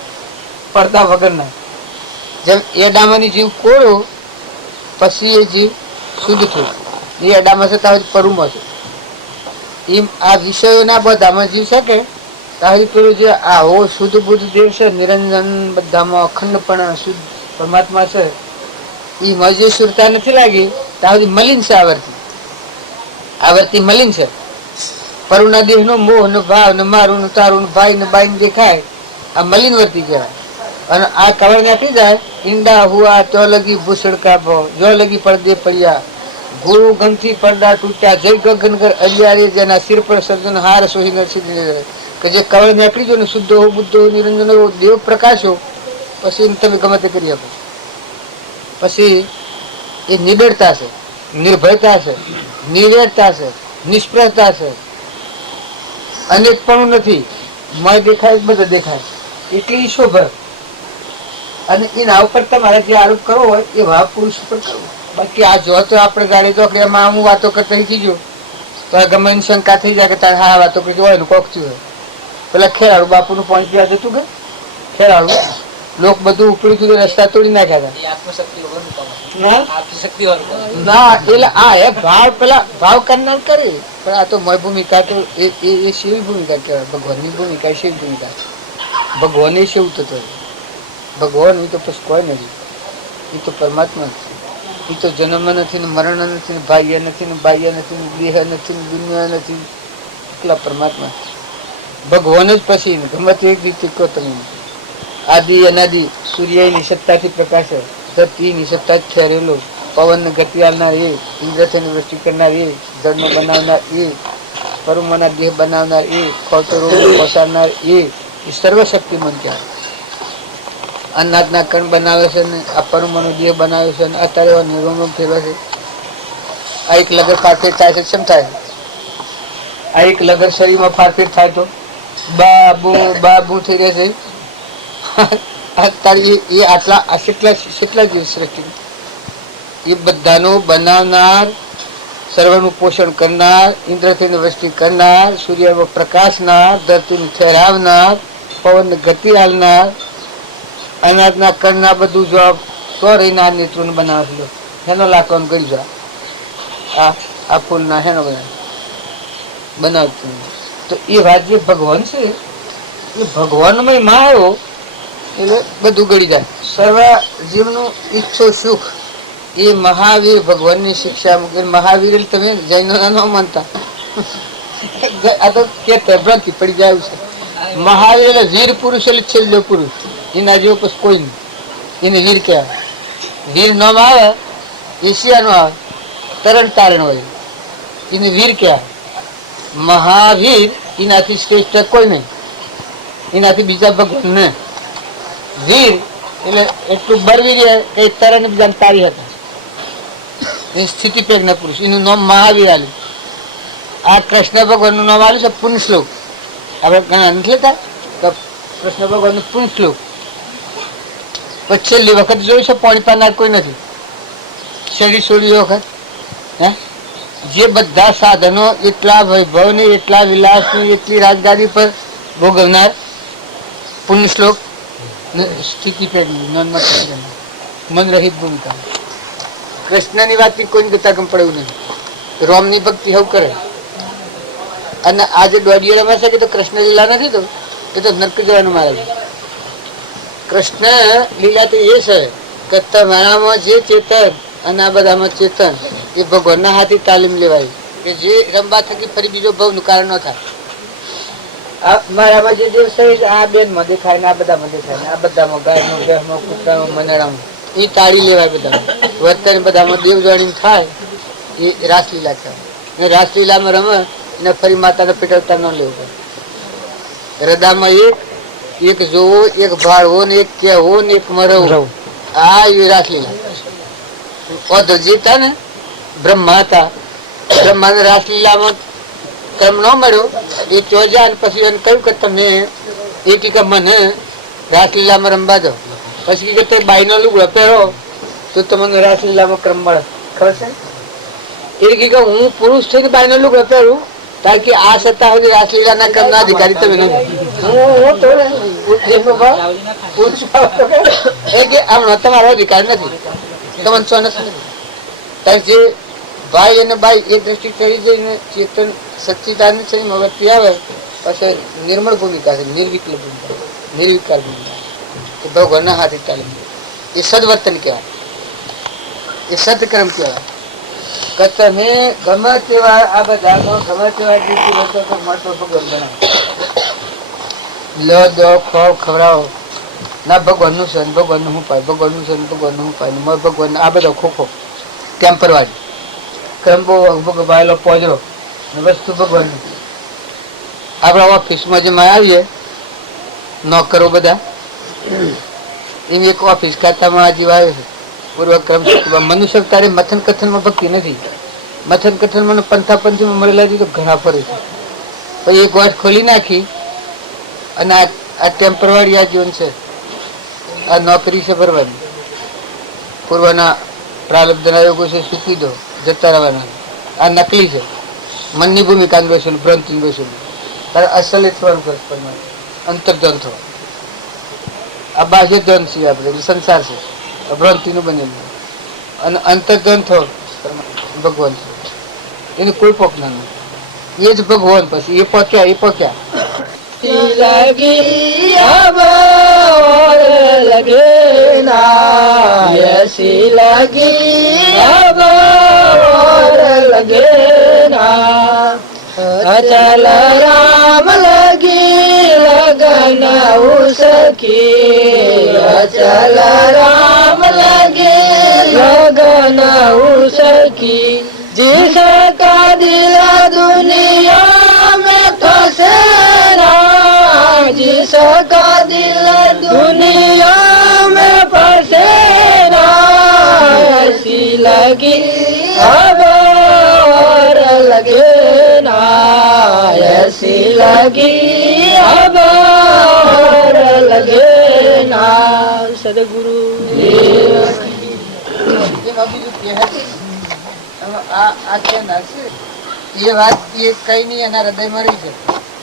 પડદા વગરના જેમ એડામાંની જીવ કોરો પછી એ જીવ શુદ્ધ થયું એ એડામાં છે ત્યાં પરુમાં છે એમ આ વિષયોના બધામાં જીવ છે કે તારી પેલું જે આવો શુદ્ધ બુદ્ધ દેવ છે નિરંજન બધામાં અખંડપણા શુદ્ધ પરમાત્મા છે એમાં જે સુરતા નથી લાગી ત્યાં મલિન છે. આવર્તી મલિન છે. પરુના દેહ નો મોહ ને ભાવ ને મારું ને તારું ને ભાઈ ને બાઈ ને દેખાય આ મલિન વર્તી કહેવાય અને આ કવર નાખી જાય ઈંડા હુआ તો લગી ભૂસડ કાપો, જો લગી પડદે પડ્યા, ગુરુ ગંથી પડદા તૂટ્યા, જય ગગનગર અલિયારે જેના સિર પર સર્જન હાર સોહી નરસિંહ કે જે કવળ નીકળી જો ને શુદ્ધ હો, બુદ્ધ હો, નિરંજન હો, દેવ પ્રકાશ હો, પછી તમે ગમે તે કરી આપો. પછી એ નિડરતા છે, નિર્ભયતા છે, નિર્વેરતા છે, નિષ્ફળતા છે, અનેક પણ નથી, મય દેખાય બધે દેખાય એટલી શોભર. અને એના ઉપર તમારે જે આરોપ કરવો હોય એ ભાવ પુરુષ ઉપર કરવો. બાકી આ જો તો આપણે ગાડી ચોકડીમાં હું વાતો કરતા થઈ ગયો તો આ ગમે શંકા થઈ જાય કે તારે હા વાતો કરી હોય ને કોક થયું હોય. પેલા ખેરાડુ બાપુ નું પોઈન્ટ પીવા જતું કે ખેરાડુ લોક બધું ઉપડી થયું રસ્તા તોડી નાખ્યા હતા. ભાવ કરનાર કરે પણ આ તો મય ભૂમિકા તો એ શિવ ભૂમિકા કહેવાય. ભગવાનની ભૂમિકા શિવ ભૂમિકા. ભગવાન શિવ તત્વ, ભગવાન એ તો પછી કોઈ નથી, એ તો પરમાત્મા છે. એ તો જન્મ નથી ને મરણ નથી ને બાહ્ય નથી ને બાહ્ય નથી ને દેહ નથી ને દુનિયા નથી, એટલા પરમાત્મા છે. ભગવાન જ પછી ગમે તે એક રીતે કહો તમે. આદિ અનાદિ સૂર્યની સત્તાથી પ્રકાશ, ધરતીની સત્તા જ ઠેરેલો, પવન ગતિ આલનાર એ, ઇન્દ્રથી વૃષ્ટિ કરનાર એ, જળનો બનાવનાર એ, પરુમોના દેહ બનાવનાર એ, ખોટો રોગ પહોંચાડનાર એ સર્વશક્તિમંત કહેવાય. અનાજના કણ બનાવે છે ને આ પરુમોનો દેહ બનાવે છે ને અત્યારે એવા નિર્ગમ ફેરવે છે. આ એક લગર ફારફેર થાય છે, કેમ થાય? આ એક લગર શરીરમાં ફારફેર થાય તો બાબુ થઈ રહે છે. અત્યારે એ આટલા કેટલા દિવસ સૃષ્ટિ એ બધાનું બનાવનાર, સર્વનું પોષણ કરનાર, ઇન્દ્રથી વૃષ્ટિ કરનાર, સૂર્યમાં પ્રકાશનાર, ધરતીને ઠેરાવનાર, પવન ગતિ આલનાર, અનાજના કણના બધું જો તો રહીને આ નેત્રોને બનાવે છે. હેનો લાકવાનું કરી જો આ ફૂલના હેનો બનાવતું. તો એ વાત જે ભગવાન છે એ ભગવાનમય માં આવ્યો એટલે બધું ગળી જાય. સર્વ જીવનું ઈચ્છો સુખ એ મહાવીર ભગવાનની શિક્ષા મૂકે. મહાવીર તમે જૈનો ન માનતા, આ તો કે ભ્રાંતિ પડી જાય છે. મહાવીર એટલે વીર પુરુષ એટલે છેલ્લો પુરુષ, એના જેવો પછી કોઈ નહીં. એને વીર કહેવાય. વીર નામ આવે એશિયા નો આવે, તરણ તારણ હોય, એને વીર કહેવાય. મહાવીર એનાથી શ્રેષ્ઠ કોઈ નહીં, એનાથી બીજા ભગવાન ને. વીર એટલે એટલું બળવીર કે તરણ બીજા તારી હતા, એ સ્થિતિ પેગના પુરુષ. એનું નામ મહાવીર આલ્યું. આ કૃષ્ણ ભગવાન નું નામ આલ્યું છે પુણ્ય શ્લોક. આપણે ઘણા નથી લેતા તો કૃષ્ણ ભગવાન નું પુણ્ય શ્લોક. પછી છેલ્લી વખત જોયું છે પાણી પાનાર કોઈ નથી. છેલ્લી વખત જે બધા સાધનો એટલા વૈભવ ને એટલા વિલાસ ને એટલી રાજગાદી પર ભોગવનાર પુણ્ય શ્લોક સ્થિતિ મન રહિત ભૂમિકા. કૃષ્ણની વાત કોઈ ગતા ગમ પડે એવું નથી. રોમની ભક્તિ હવ કરે. અને આજે દોઢિયામાં છે કે તો કૃષ્ણ લીલા નથી તો એ તો નરક જવાનું મારે છે. કૃષ્ણ લીલા તો એ છે કે તમારામાં જે ચેતન અને આ બધામાં ચેતન એ ભગવાનના હાથે તાલીમ લેવાય કે જે રંબા થકી ફરી બીજો ભવ નું કારણ ન થાય. મારામાં જે દેવ છે આ બેન માં દેખાય ને આ બધામાં દેખાય ને આ બધામાં ગાયમાં ભેંસમાં કૂતરામાં મનેડામાં એ તાળી લેવાય. બધા વર્તન બધામાં દેવ જાણી થાય એ રાસલીલા કહેવાય. રાસલીલામાં રમે ને ફરી માતાને પેટવતા ન લેવું પડે. હૃદયમાં એક જોવો, એક ભાળવો ને એક કહેવો ને એક મરવો, આ એ રાસલીલા. જે હતા ને બ્રહ્મા હતા, બ્રહ્માને રાસલીલામાં કર્મ ન મળ્યો એ ચોજા પછી એને કહ્યું કે તમે એક મને રાસલીલામાં રમવા દો. પછી કે તે બાઈ નો લુગડો પહેરો તો તમને રાસલીલામાં ક્રમ મળે. ખબર છે? એ કે હું પુરુષ થઈને બાઈ નો લુગડો પહેરું કારણ કે આ સત્તા સુધી રાસલીલાના ક્રમના અધિકારી તમે તમારો અધિકાર નથી. તમને છો નથી. જે ભાઈ અને બાઈ એ દ્રષ્ટિ કરી જઈને ચેતન સચ્ચિદાનંદ વ્યક્તિ આવે પછી નિર્મળ ભૂમિકા છે, નિર્વિકલ ભૂમિકા, નિર્વિકાર ભૂમિકા. એ ભગવાનના હાથે તાલીમ એ સદવર્તન કહેવાય, એ સદકર્મ કહેવાય. કે તમે ગમે તેવા આ બધામાં ગમે તેવા રીતે વર્તો તો મળતો ભગવાન બનાવો. લો દો ખવડાવો ના ભગવાનનું છે ને ભગવાનનું શું પાય, ભગવાનનું છે ને ભગવાનનું શું પાય, ભગવાન આ બધો ખોખો ટેમ્પરવારી ક્રમ બહુ ભાયેલો પોજરો વસ્તુ ભગવાનની. આપણા ઓફિસમાં જે આવીએ નોકરો બધા એની એક ઓફિસ ખાતામાં આજીવ આવે છે પૂર્વક્રમ મનુષ્ય તારે મથન કથનમાં ભક્તિ નથી. મથન કથન મને પંથા પંથીમાં મળેલા તો ઘણા ફરે છે. પછી એક વાત ખોલી નાખી અને આ ટેમ્પરવારી આ જીવન છે, આ નોકરી છે ભરવાની, પૂર્વના પ્રારબ્ધના યોગો છે સૂકી દો જતા રહેવાના. આ નકલી છે, મનની ભૂમિકા બેસેલું ભ્રાંતિ બેસેલું. તારે અસલ એ થવાનું ફરજ પડવાનું, અંતર્ધન થવા. આ બાહ્ય ધન છીએ આપણે, સંસાર છે ભ્રાંતિનું બનેલું, અને અંતર્ધન થો ભગવાન છે, એની કોઈ પોકના નહીં. એ જ ભગવાન પછી એ પોક્યા लगी अब और लगे ना, ऐसी लगी अब और लगे ना, अचल राम लगी लगन उसकी, अचल राम लगी लगन उसकी, जिसका दिल दुनिया में फंसे, जिसका दिल दुनिया में फंसे ना, ऐसी लगी अब और लगे ना, ऐसी लगी अब और लगे ना. सदगुरु એ વાત એ કઈ નહીં એના હૃદયમાં રહી છે.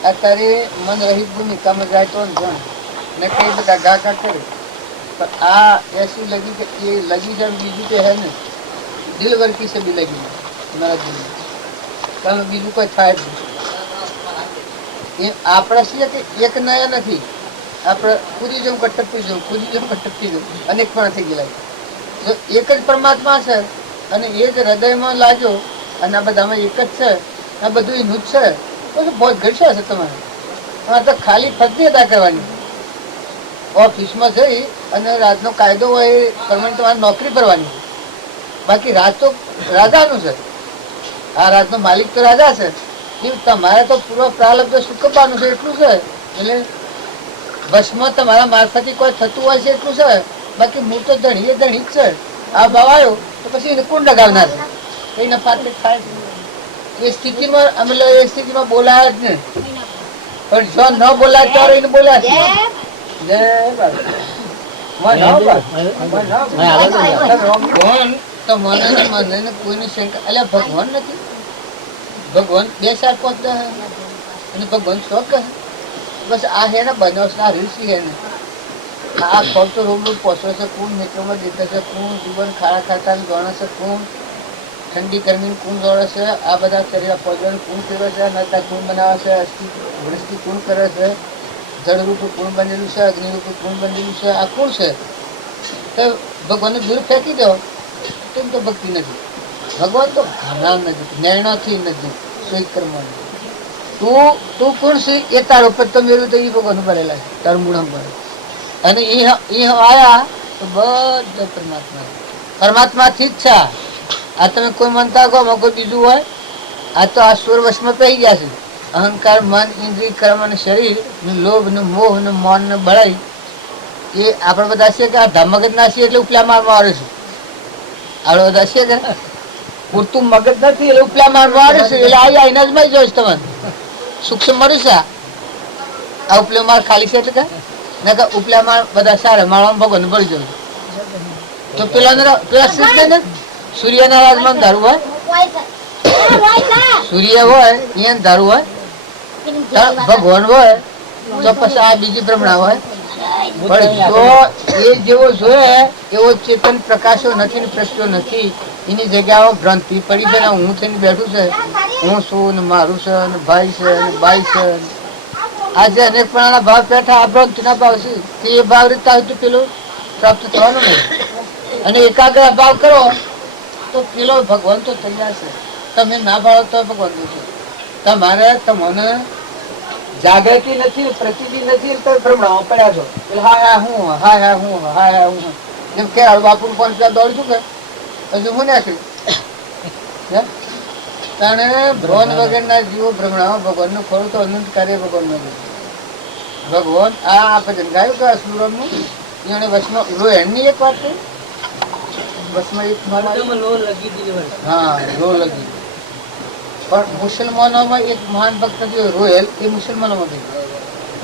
અત્યારે મન રહિત ભૂમિકામાં જાય તો ને કઈ બધા ગાગા કરે, પણ આ એસી લગી કે એ લગી જાય બીજું કે હે ને દિલ વર્કી છે બી લગી મારા દિલ, કારણ બીજું કોઈ થાય જ નહીં. એ આપણે છીએ કે એક નયા નથી, આપણે કૂદી જવું કે ટપકી જવું, કૂદી જવું કે ટપકી જવું, અનેક પણ થઈ ગયેલા. જો એક જ પરમાત્મા છે અને એ જ હૃદયમાં લાગ્યો અને આ બધામાં એક જ છે, આ બધું એનું જ છે, તો બહુ ઘટશે હશે તમારે. તમારે તો ખાલી ફરજી અદા કરવાની, ઓફિસમાં જઈ અને રાતનો કાયદો હોય એ પ્રમાણે તમારે નોકરી કરવાની. બાકી રાત તો રાજાનું છે, આ રાતનો માલિક તો રાજા છે. એ તમારે તો પૂર્વ પ્રારબ્ધ સુકવવાનું છે એટલું છે. એટલે બસમાં તમારા મારફતથી કોઈ થતું હોય છે એટલું છે, બાકી હું તો ધણી જ છે. આ ભાવ આવ્યો તો પછી એને કોણ લગાવનાર છે, કઈ નફાત થાય છે. એ સ્થિતિમાં અમે એ સ્થિતિમાં બોલાય જ નહીં, પણ જો ન બોલાય તો એને બોલ્યા છે. કોઈની શંકા એટલે ભગવાન નથી, ભગવાન 2 4 5 અને ભગવાન 100 કહે. બસ આ હે ને બનાવના રીસી હે ને આ ખોટો રોમનું પોષો છે, કોણ મિત્રોમાં દેખે છે, કોણ જીવન ખાડા ખાતા ગણે છે, કોણ ઠંડી ગરમી કોણ દોડે છે, આ બધા શરીર પોજન કોણ ફેરવે છે, નતા કોણ બનાવે છે, વૃષ્ટિ કોણ કરે છે, જળરૂપ કોણ બનેલું છે, અગ્નિરૂપ કોણ બનેલું છે, આ કોણ છે. તો ભગવાનને દૂર ફેંકી દો તેમ તો ભક્તિ નથી. ભગવાન તો ઘણા નથી, નિર્ણયથી નથી, સ્વીક કરવાનું. તું કોણ છે એ તારો પર તો મેળવું તો એ ભગવાન ભરેલા છે, તારું મૂળમ ભરે. અને એ આયા તો બધા પરમાત્માથી જ છે. આ તમે કોઈ માનતા કહો કોઈ બીજું હોય, આ તો આ 16 વર્ષમાં પહી ગયા છે. અહંકાર, મન, ઇન્દ્રિય, કર્મ અને શરીર, લોભ ને મોહ ને મન ને બળાઈ, એ આપણે બધા છીએ કે આ ધમગજ ના છીએ એટલે ઉપલા મારમાં આવે છે. આપણે બધા છીએ કે પૂરતું મગજ નથી એટલે ઉપલા મારમાં આવે છે. એટલે આઈને જ મળી જોઈશ તમારે સૂક્ષ્મ મળ્યું છે. આ ઉપલો માર ખાલી છે એટલે કે ના ઉપલા માર બધા સારા માળવા ભગવાન ભળી જાય. તો પેલા શ્રી ને સૂર્યના રાજમાં ધારું હોય, સૂર્ય હોય અહીંયા ધારું હોય, ભગવાન હોય તો પછી આ બીજી બ્રહ્મણા હોય. પણ જો એ જેવો જોયે એવો ચેતન પ્રકાશો નથી ને પ્રશ્નો નથી. એની જગ્યાઓ ભ્રાંતિ પડી છે ને હું થઈને બેઠું છે, હું છું ને મારું છે ને ભાઈ છે ને બાઈ છે. આજે અનેક પ્રકારના ભાવ બેઠા આ ભ્રાંતિના ભાવ છે એ ભાવ રીતતા હોય તો પેલું પ્રાપ્ત થવાનું નહીં. અને એકાગ્ર ભાવ કરો તો પેલો ભગવાન તો તૈયાર છે. તમે ના ભાવો તો ભગવાન છે. તમારે તમને જાગૃતિ નથી, પ્રતિદિન નથી, તો ભ્રમણામાં પડ્યા છો. એટલે હા હું હા હું હા હું જેમ કે બાપુ 5 રૂપિયા દોડશું કે હજુ હું નાખ્યું કારણ ભ્રોન વગરના જીવો ભ્રમણામાં ભગવાનનું ખોરું તો અનંત કાર્ય ભગવાન ભગવાન આ ભજન ગાયું કે અસુરમનું એને વચમાં એમની એક વાત થઈ વચમાં એક હા લો લગી પણ મુસલમાનોમાં એક મહાન ભક્ત થયો રોયલ એ મુસલમાનોમાં થઈ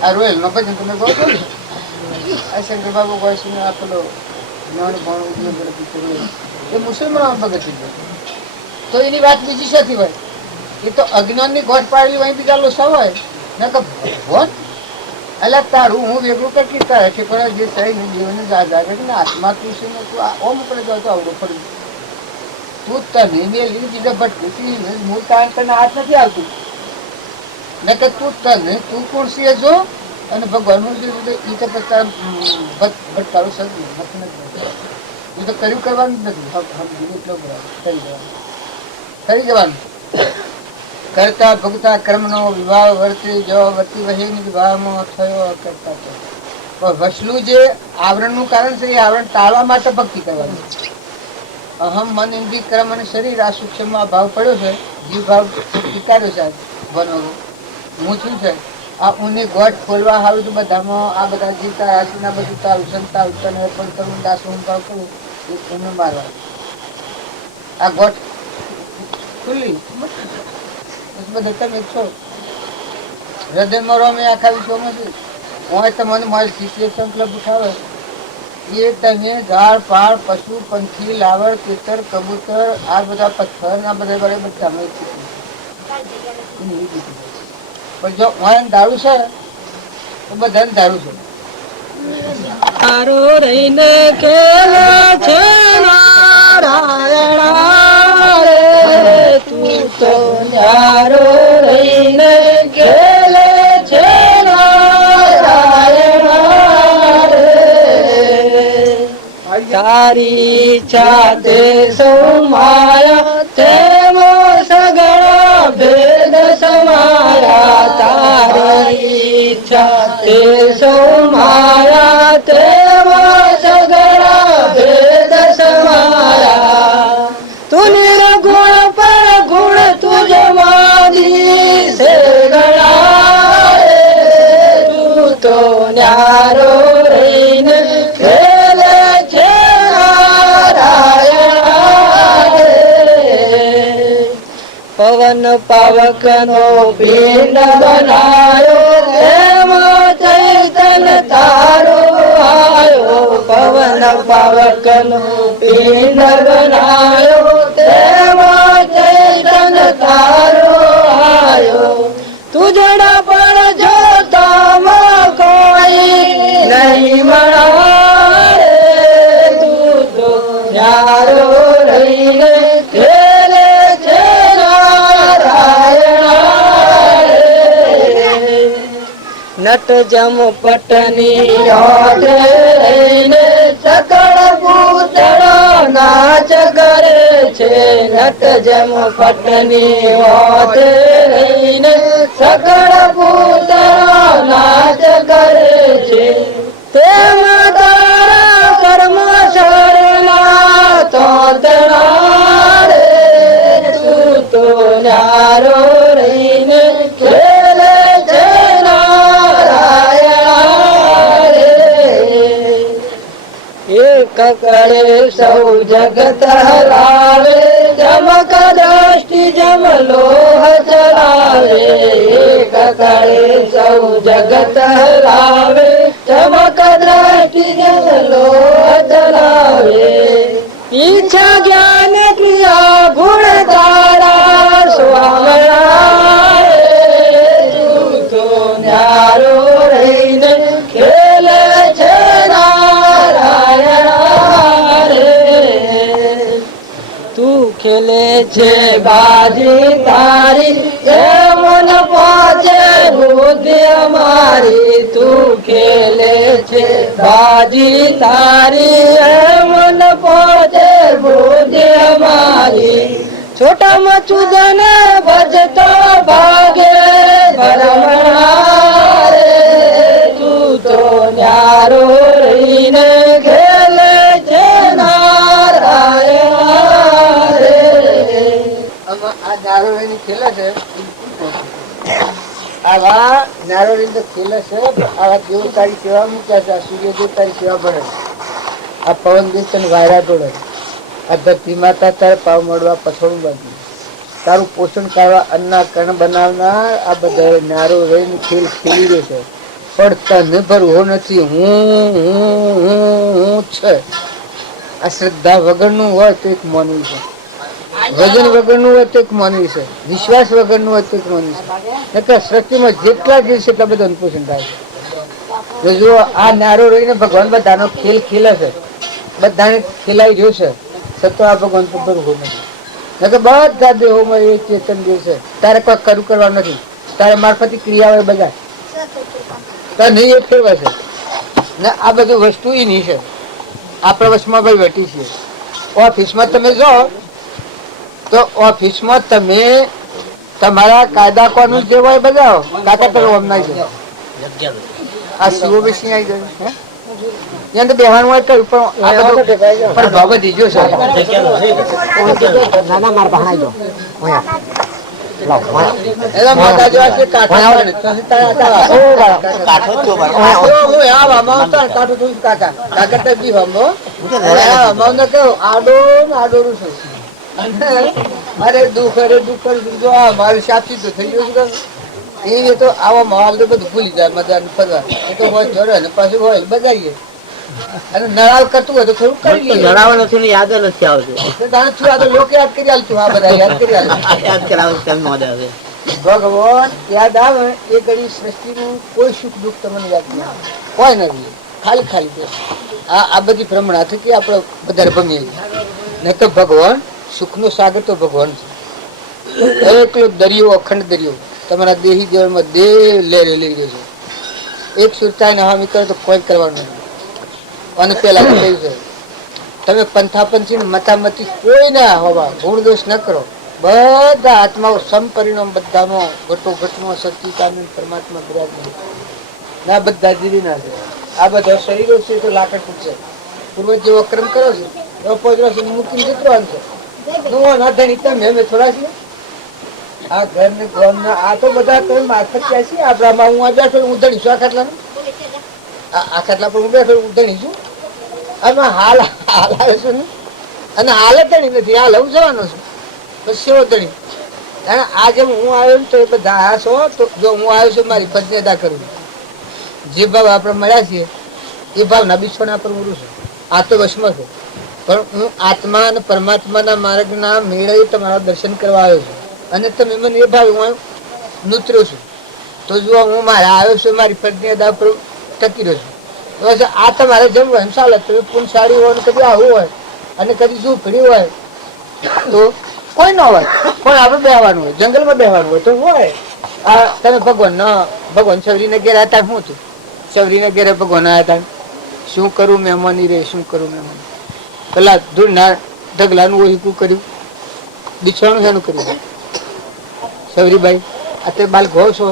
આ રોયલ નો ભજન તમે કહો છો ને આ શંકર બાબુ ગોયસી આપેલો એ મુસલમાનોમાં ભગત થઈ ગયો તો એની વાત બીજી શેથી હોય એ તો અજ્ઞાનની ગોઠ પાડેલી હોય બીજા લોસા હોય ને કે ભગવાન એટલે તારું હું વેગળું કરતી તારે કે પણ જે સહી જીવન જાગે ને આત્મા તું છે ને તું ઓમ પડે જાવ તો આવડું પડ્યું તું તને મેલી બીજા ભટકું મૂળ કારણ તને હાથ નથી આવતું ને કે તું તને તું કોણ છે જો અને ભગવાનનું જે એ તો ભટકારો સદું નથી એ તો કર્યું કરવાનું જ નથી એટલો બરાબર કરી જવાનું કરતા ભોગતા કર્મનો વિભાવ વર્તી જવા વર્તી વહીને વિભાવમાં થયો કરતા પણ વસલું જે આવરણનું કારણ છે એ આવરણ ટાળવા માટે ભક્તિ કરવાની અહમ મન ઇન્દ્રિય કર્મ અને શરીર આ સૂક્ષ્મમાં ભાવ પડ્યો છે જીવ ભાવ સ્વીકાર્યો છે બનો હું શું છે આ ઊની ગોઠ ખોલવા આવ્યું તો બધામાં આ બધા જીવતા રાશિના બધું તારું સંતા ઉત્તર અર્પણ કરું દાસ હું ભાવ કરું એ તમને મારવા આ ગોઠ ખુલ્લી બધા તમે છો હૃદય મરો મેં આખા વિશ્વમાંથી હું તમને મારી સિચ્યુએશન ક્લબ ઉઠાવે એ તમે ઝાડ પાડ પશુ પંખી લાવડ કેતર કબૂતર આ બધા પથ્થર આ બધા વડે બધા પણ જો હું દારૂ છે તો બધાને દારૂ છે તારો રહીને કેલા છે નારાયણ રે તું તો ન્યારો રહીને ખેલે છે નારાયણ રે તારી ચાતે સૌ માયા તેમો સગળા ભેદ સમાયા તારી ચાતે સૌ માયા તેમો સગળા ભેદ સમાયા તું નિર્ગુણ પર ગુણ તુજ માદી સે ગણા તું તો ન્યારો રહીને ખેલે છે પવન પાવક નો પિંડ બનાયો એમાં ચૈતન તારો આયો પવન પાવક નો પિંડ બનાયો એમાં ચૈતન તારો આયો તુજડા પણ જોતામાં કોઈ નહીં મળે તું તો ન્યારો રહીને ખેલે છે નટ જમ પટની રહીને સકળ પૂતળો નાચ કરે છે નટ જમ પટની રહીને સકળ પૂતળો નાચ કરે છે તેમાં તારા કર્મ શરણા તો રે તું તો ન્યારો રહીને ખેલે છે એક કરે સૌ જગત હરાવે જમક દ્રષ્ટિ જમ લોહ ચલાવે એક કરે સૌ જગત હરાવે જમક દ્રષ્ટિ જમ લોહ ચલાવે ઈચ્છા જ્ઞાન ક્રિયા ગુણ તારા સ્વામણા તું તો ન્યારો રહીને ખેલે છે તું ખેલે છે બાજી તારી એ મન પાછે બુદ્ધિ અમારી તું ખેલે છે બાજી તારી એ મન પાછે બુદ્ધિ અમારી છોટા મચુદન ભજતો ભાગે ભરમણા નારો રહીને ખેલે છે નારાયણ રે. આમાં આ નારોળીની ખેલે છે, આવા નારોળી ખેલે છે. આવા દેવતારી સેવા મૂક્યા છે, આ સૂર્ય દેવતારી સેવા ભરે, આ પવન દેવતા વાયરા તોડે, આ ધરતી માતા તારે પાવ મળવા પછોડું બાંધ્યું, તારું પોષણ કરવા અન્ના કણ બનાવનાર આ બધા નારો રહીને ખેલ ખેલી દે છે. પણ તને ભરવો નથી, હું છે. આ શ્રદ્ધા વગરનું હોય તો એક માનવી છે, વજન વગરનું હોય તો એક માનવી છે, વિશ્વાસ વગરનું હોય તો એક માનવી છે. સૃષ્ટિમાં જેટલા જીવ છે એટલા બધા પોષણ થાય છે. જો આ નારો રહીને ભગવાન બધાનો ખેલ ખેલે છે, બધાને ખેલાઈ રહ્યો છે, છતાં આ ભગવાન તો ભરવું નથી. બધા દેહોમાં એ ચેતન દેવ છે. તારે કોઈ કરું કરવા નથી, તારે મારફતી ક્રિયાઓ બધા નહીં એ ફેરવા છે ને. આ બધું વસ્તુ એ નહીં છે, આપણા વશમાં ભાઈ વેઠી છે. ઓફિસમાં તમે જાઓ તો ઓફિસમાં તમે તમારા કાયદા કાનૂન જે હોય બજાવો. કાકા તો અમના છે આ સીઓ બેસી આવી ગયું હે ત્યાં તો બેહવાનું હોય કહ્યું પણ બાબત દીજો છે. નાના માર બહાર જો અરે દુઃખ મારું સાચી તો થઈ ગયું એ તો આવા માલ તો બધું ભૂલી જાય મજા ફરવા. એ તો હોય જોડે ને પાછું હોય બજારીએ અને નળાવ કરતું હોય તો થોડું કરી લઈએ. નળાવ નથી યાદ નથી આવતું. લોકો યાદ કરી આલતું, આ બધા યાદ કરી આલતું. યાદ કરાવું તેમ મોડે આવે. ભગવાન યાદ આવે એ ઘડી સૃષ્ટિનું કોઈ સુખ દુઃખ તમને યાદ નહીં આવે, કોઈ નથી, ખાલી ખાલી. આ બધી ભ્રમણા થકી આપણે વધારે ભમીએ ને તો ભગવાન સુખનો સાગર તો ભગવાન છે. એકલો દરિયો, અખંડ દરિયો તમારા દેહી જીવનમાં દેહ લઈ રહ્યો છે. એક સુરતાને હામી કરે તો કોઈ કરવાનું નથી. અને પેલા કહ્યું છે તમે પંથાપંથી મતામતી કોઈ ના હોવા, ગુણ દોષ ન કરો. બધા આત્માઓ સમપરિણામ, બધાનો ઘટોઘટમાં સચ્ચિદાનંદ પરમાત્મા બિરાજમાન ના બધા જીવી ના છે. આ બધા શરીરો છે તો લાકડ પૂછે પૂર્વ જેવો ક્રમ કરો છે એવો પોજરો છે મૂકીને જતો છે. થોડા છે આ ઘર ને આ તો બધા તમે મારફત ક્યાં છે. આપણામાં હું આ બેઠો હું ધણીશું, આ ખાટલા આ ખાટલા પર હું બેઠો હું ધણીશું. આમાં હાલ આવે છે ને અને હાલ ધણી નથી, હાલ હું જવાનો છું બસ સેવો ધણી. આજે હું આવ્યો ને તો એ બધા આ છો તો જો હું આવ્યો છું મારી ફરજ અદા કરું. જે ભાવ આપણે મળ્યા છીએ એ ભાવના બિછોના પર ઉરું છું. આ તો વશમાં છે પણ હું આત્મા અને પરમાત્માના માર્ગના મેળે તમારા દર્શન કરવા આવ્યો છું અને તમે મને એ ભાવ હું નૂતર્યો છું. તો જો હું મારા આવ્યો છું મારી ફરજની અદા પર ટકી રહ્યો છું. આ તમારે જેમ હોય ચાલે. તમે પુનસારી હોય કદી આવું હોય અને કદી ઝૂંપડી હોય તો કોઈ ન હોય, પણ આપણે બેહવાનું હોય, જંગલમાં બેહવાનું હોય તો હોય. આ તમે ભગવાન સવરીને ઘેર હતા, શું હતું સવરીને ઘેરે ભગવાન આવ્યા હતા, શું કરું મહેમાની રે, શું કરું મહેમાન. પેલા ધૂળના ઢગલાનું ઓહીકું કર્યું, બિછવાનું શેનું કર્યું. સવરીબાઈ આ તે બાલ ઘો છો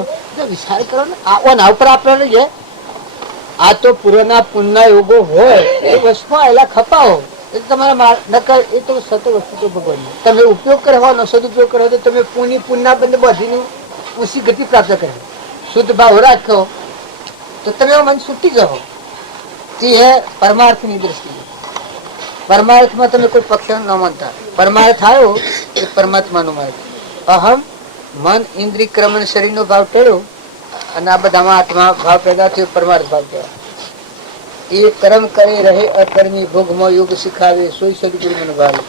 વિચાર કરો ને. આના ઉપર આપણે છે આ તો પૂર્વના પુણ્યના યોગો હોય એ વસ્તુમાં આવેલા ખપાઓ એટલે તમારા નકર એ તો સત વસ્તુ તો ભગવાન તમે ઉપયોગ કરવાનો સદુપયોગ કરો તો તમે પુણ્યના બંને બધીને ઊંચી ગતિ પ્રાપ્ત કરે. શુદ્ધ ભાવ રાખો તો તમે મન છૂટી જાઓ. તે હે પરમાર્થની દ્રષ્ટિએ. પરમાર્થમાં તમે કોઈ પક્ષ ન માનતા. પરમાર્થ આવ્યો એ પરમાત્માનો માર્ગ. અહમ મન ઇન્દ્રિય ક્રમણ શરીરનો ભાવ ટળ્યો અને આ બધામાં આત્મા ભાવ પેદા થયો, પરમાર્થ ભાવ કહેવાય. એ કર્મ કરે રહે અકર્મી, ભોગમાં યોગ શીખાવે, સોય સદગુરુ મને ભાવે.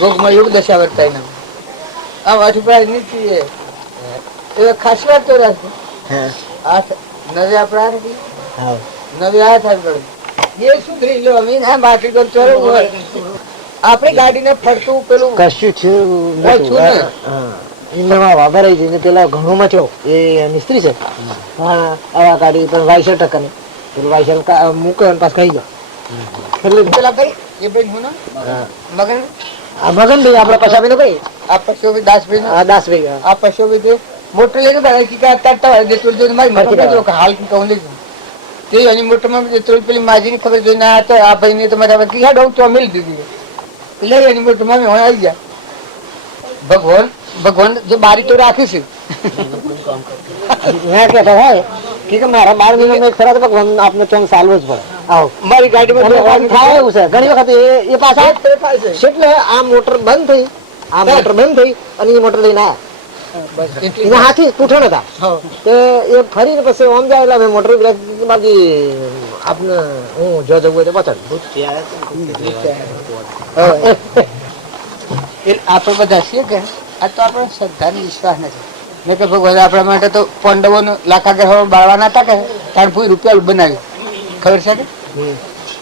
ભોગમાં યોગ દશા વર્તાય ના આમ અઠુભાઈ નીતિ એ ખાસ વાત તો રાખે. આઠ નવે આપડા નવે આ થાય એ સુધરી લો અમે માટી હોય આપણે ગાડીને ફરતું પેલું કશું છું વાપરાય છે પેલા ઘણું માં થયો એ મિસ્ત્રી છે. હા આવા ગાડી પણ વાયસર ટકા ની પેલું વાયસર મૂકે પાસ ખાઈ ગયો પેલા ભાઈ એ ભાઈ હું મગન આ મગન ભાઈ આપડે પછાવી નો કઈ આ પશુ દાસભાઈ દાસભાઈ આ પશુ ભાઈ મોટો લઈને મારી તે એની મોટરમાં પેલી માજીની ખબર જોઈને આ તો આ ભાઈને તો મારા વતી હેડ તો મિલ દીધી એટલે એની મોટરમાં મેં આવી ગયા ભગવાન ભગવાન જે બારી તો રાખી છે मैं कहता है कि मारा 12 महीने में खरा तो भगवान आपने चंग सालव ज પડે આવો મારી ગાડીમાં ભગવાન થાય એવું છે ઘણી વખત એ પાછા એટલે આ મોટર બંધ થઈ અને એ મોટર લઈને આવ્યા એના હાથી તૂટણ હતા તે એ ફરીને પછી આમ જાય એટલે મોટર બાકી આપને હું જો જવું હોય તો બતાડ આપણે બધા છીએ કે આ તો આપણે શ્રદ્ધાનો વિશ્વાસ નથી મેં કે ભગવાન આપણા માટે તો પાંડવોનું લાખાગર બાળવાના હતા કે ત્રણ ભૂઈ રૂપિયા બનાવ્યું ખબર છે કે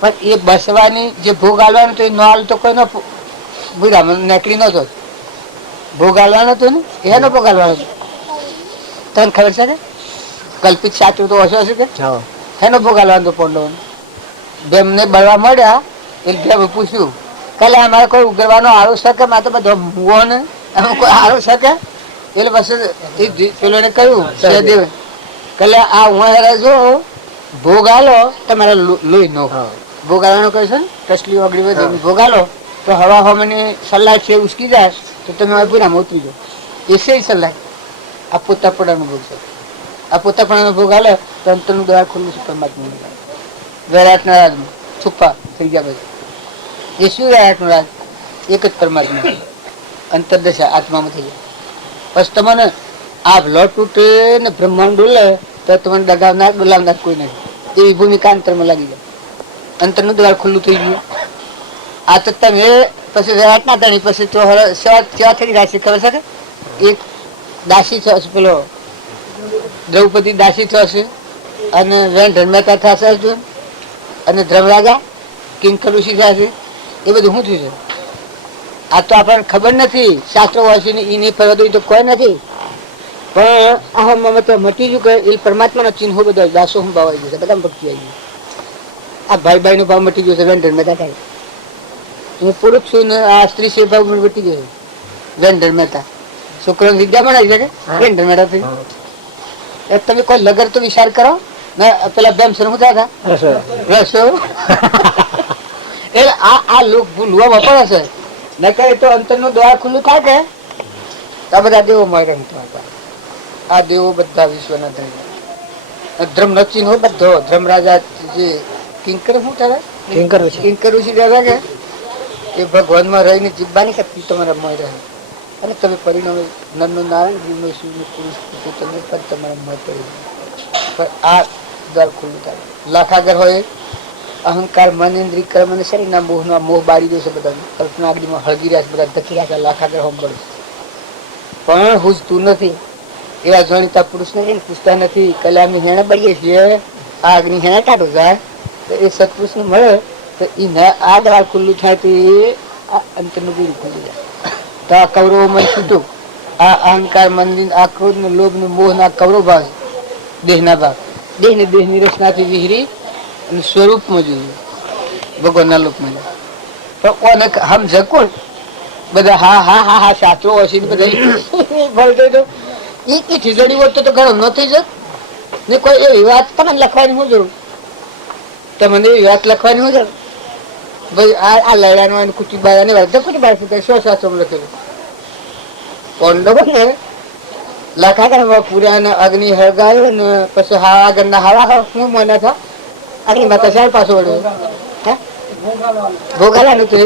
પણ એ બસવાની જે ભોગ આલવાનો તો એ ન આલ તો કોઈ નો ભૂરા નીકળી નતો ભોગ આલવાનો હતો ને એનો ભોગ આલવાનો હતો તને ખબર છે કે કલ્પિત સાચું તો હશે હશે કે એનો ભોગ આલવાનો હતો પાંડવોને બેમને બળવા મળ્યા એટલે બે પૂછ્યું કાલે અમારે કોઈ ઉગરવાનો આરો શકે મારે તો બધો મુવો ને એમાં કોઈ આરો શકે એટલે પછી પેલો એને કહ્યું સહદેવ કાલે આ હું જો ભોગ આલો તમારે લોહી નો ભોગ આલવાનો કહે છે ને ટસલી ઓગળી વધે ભોગ આલો તો હવા હવાની સલાહ છે ઉસકી જાય તો તમે પૂરામાં ઉતરી જાઓ એસે સલાહ આ પોતાપણાનો ભોગ છે આ પોતાપણાનો ભોગ આલે તો અંતરનું દ્વાર ખુલ્લું છે પરમાત્મા વૈરાટના રાજમાં છુપ્પા થઈ ગયા પછી એ શું વૈરાટનું રાજ એક જ પરમાત્મા અંતરદશા આત્મામાં થઈ જાય પછી તમને આ બ્લડ તૂટે ને બ્રહ્માંડ ડોલે તો તમને ડગાવનાર ડોલાવનાર કોઈ નથી એવી ભૂમિકા અંતરમાં લાગી જાય અંતરનું દ્વાર ખુલ્લું થઈ ગયું આ તો તમે પછી વૈરાટના તણી પછી તો સેવા થઈ રાશિ ખબર છે કે એક દાસી થશે પેલો દ્રૌપદી દાસી થશે અને વેણ મહેતા થશે અર્જુન અને ધ્રમરાજા કિંકરુષિ થશે એ બધું શું થયું છે આ તો આપણને ખબર નથી શાસ્ત્રો વાંચીને એની ફરવા તો કોઈ નથી પણ આ મત મટી ગયું કે એ પરમાત્માના ચિહ્નો બધા દાસો હું ભાવ આવી ગયો છે બધા ભક્તિ આવી ગયું આ ભાઈ ભાઈ નો ભાવ મટી ગયો છે વેન્ડર મહેતા થાય હું પુરુષ છું ને આ સ્ત્રી છે ભાવ મટી ગયો છે વેન્ડર મહેતા છોકરો વિદ્યા બનાવી શકે વેન્ડર મહેતા થઈ તમે કોઈ લગર તો વિચાર કરો ને પેલા બેમ શું થયા હતા રસો એટલે આ લોક ભૂલવા વાપરે છે ન કરે તો અંતરનું દ્વાર ખુલ્લું થાય કે આ બધા દેવો મળે આ દેવો બધા વિશ્વના ધર્મ નચીન હોય બધો ધર્મરાજા જે કિંકર શું કહેવાય કિંકર ઋષિ દાદા કે એ ભગવાનમાં રહીને જીવવાની શક્તિ તમારા મય રહે અને તમે પરિણામે નરનો નારાયણ જીવનો શિવનો પુરુષ તમે પદ તમારા મય પડી પણ આ દ્વાર ખુલ્લું થાય લાખાગર હોય અહંકાર મન ઇન્દ્રિય કર્મ અને શરીરના મોહનો મોહ બાળી દેશે બધા કલ્પના અગ્નિમાં હળગી રહ્યા છે બધા ધકી રહ્યા છે લાખાગર હોમ પડે પણ હુજતું નથી એવા જાણીતા પુરુષ ને પૂછતા નથી કલામી હેણે બળીએ છીએ આ અગ્નિ હેણે કાઢો જાય તો એ સત્પુરુષ ને મળે તો એ આ દ્વાર ખુલ્લું થાય તો એ અંતરનું બીડું ખુલ્લું જાય તો આ કૌરવો મન છૂટું આ અહંકાર મંદિર આ ક્રોધ ને લોભ ને મોહ ના કૌરવ ભાગ દેહના ભાગ દેહ ને દેહની રચનાથી વિહરી અને સ્વરૂપમાં જોઈએ ભગવાનના લોકમાં તો કોને સમજે કોણ બધા હા હા હા હા શાસ્ત્રો હશે બધા એ ખીજડી હોત તો ઘણો ન થઈ જત ને કોઈ એવી વાત તમને લખવાની શું જરૂર તમને એવી વાત લખવાની શું જરૂર ભાઈ આ લડાનો કુટી બાળાની વાત કુટી બાળ સો શાસ્ત્રો લખેલું પાંડવો ને લાખા પૂરા અગ્નિ હળગાયો ને પછી હા આગળના હવા શું મને થા આગળ માતા ચાર પાછો વળ્યો ભોગાલાનું તો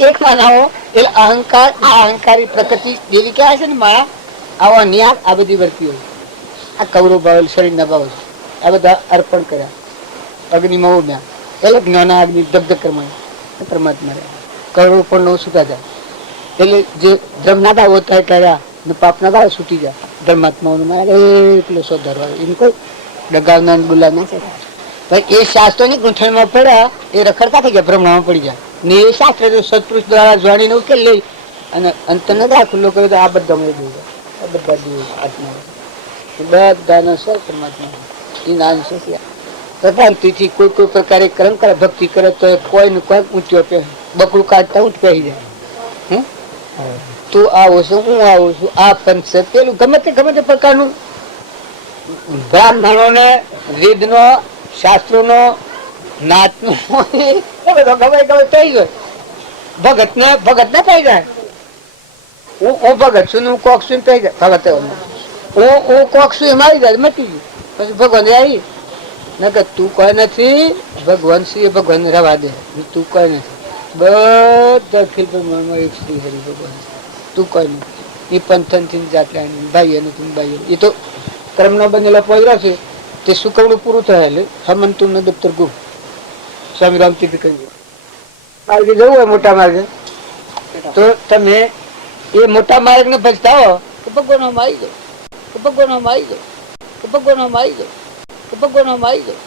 એક માનાવો એટલે અહંકાર આ અહંકારી પ્રકૃતિ દેવી કહેવાય છે ને માયા આવા ન્યાય આ બધી વર્તી હોય આ કૌરવ ભાવ શરીરના ભાવ આ બધા અર્પણ કર્યા અગ્નિમાં ઉમ્યા એટલે જ્ઞાના અગ્નિ દગ્ધ કર્મ પરમાત્મા કૌરવ પણ ન સુતા જાય એટલે જે ધર્મના ભાવ થાય કર્યા ને પાપના ભાવ છૂટી જાય ધર્માત્માઓનું મારે એટલો સો ધરવા એનું કોઈ ડગાવના બોલા ના છે પણ એ શાસ્ત્રોની ગૂંઠણમાં પડ્યા એ રખડતા થઈ ગયા ભ્રમણામાં પડી જાય ને એ શાસ્ત્ર જો સત્પુરુષ દ્વારા જાણીને ઉકેલ લઈ અને અંતરનો દ્વાર ખુલ્લો કર્યો તો આ બધા મળી ગયું આ બધા દેવ આત્મા બધાનો સ્વર પરમાત્મા એ નામ છે પ્રધાનથી કોઈ પ્રકારે કર્મ કરે ભક્તિ કરે તો કોઈ ને કોઈ ઊંચો આપે બકડું કાઢતા ઊંચ કહી જાય તું આવો છું હું આવું છું આ પંચ પેલું ગમે તે પ્રકારનું બ્રાહ્મણોને વેદનો શાસ્ત્રોનો નાચનો બધો ગમે થઈ ગયો. ભગત ને થઈ જાય. હું ભગત છું હું કોક છું થઈ જાય ભગત હું કોક છું એમ આવી જાય મટી ગયું. પછી ભગવાન આવી નકર તું કોઈ નથી ભગવાન શ્રી ભગવાન રવા દે તું કોઈ નથી બધા અખિલ બ્રહ્માંડમાં એક શ્રી હરિ ભગવાન તું કોઈ નથી. એ પંથન થી જાતે ભાઈ તું ભાઈ એ તો કર્મનો બનેલો પોયરો છે તે સુકવડું પૂરું થયેલું હમંતુ નું દફતર ગુમ સ્વામી રામતીર્થ કહ્યું. માર્ગે જવું હોય મોટા માર્ગે તો તમે એ મોટા માર્ગ ને ભજતા તો ભગવાન આવી ગયો ભગવાન આવી ગયો ભગવાન આવી ગયો ભગવાન આવી ગયો.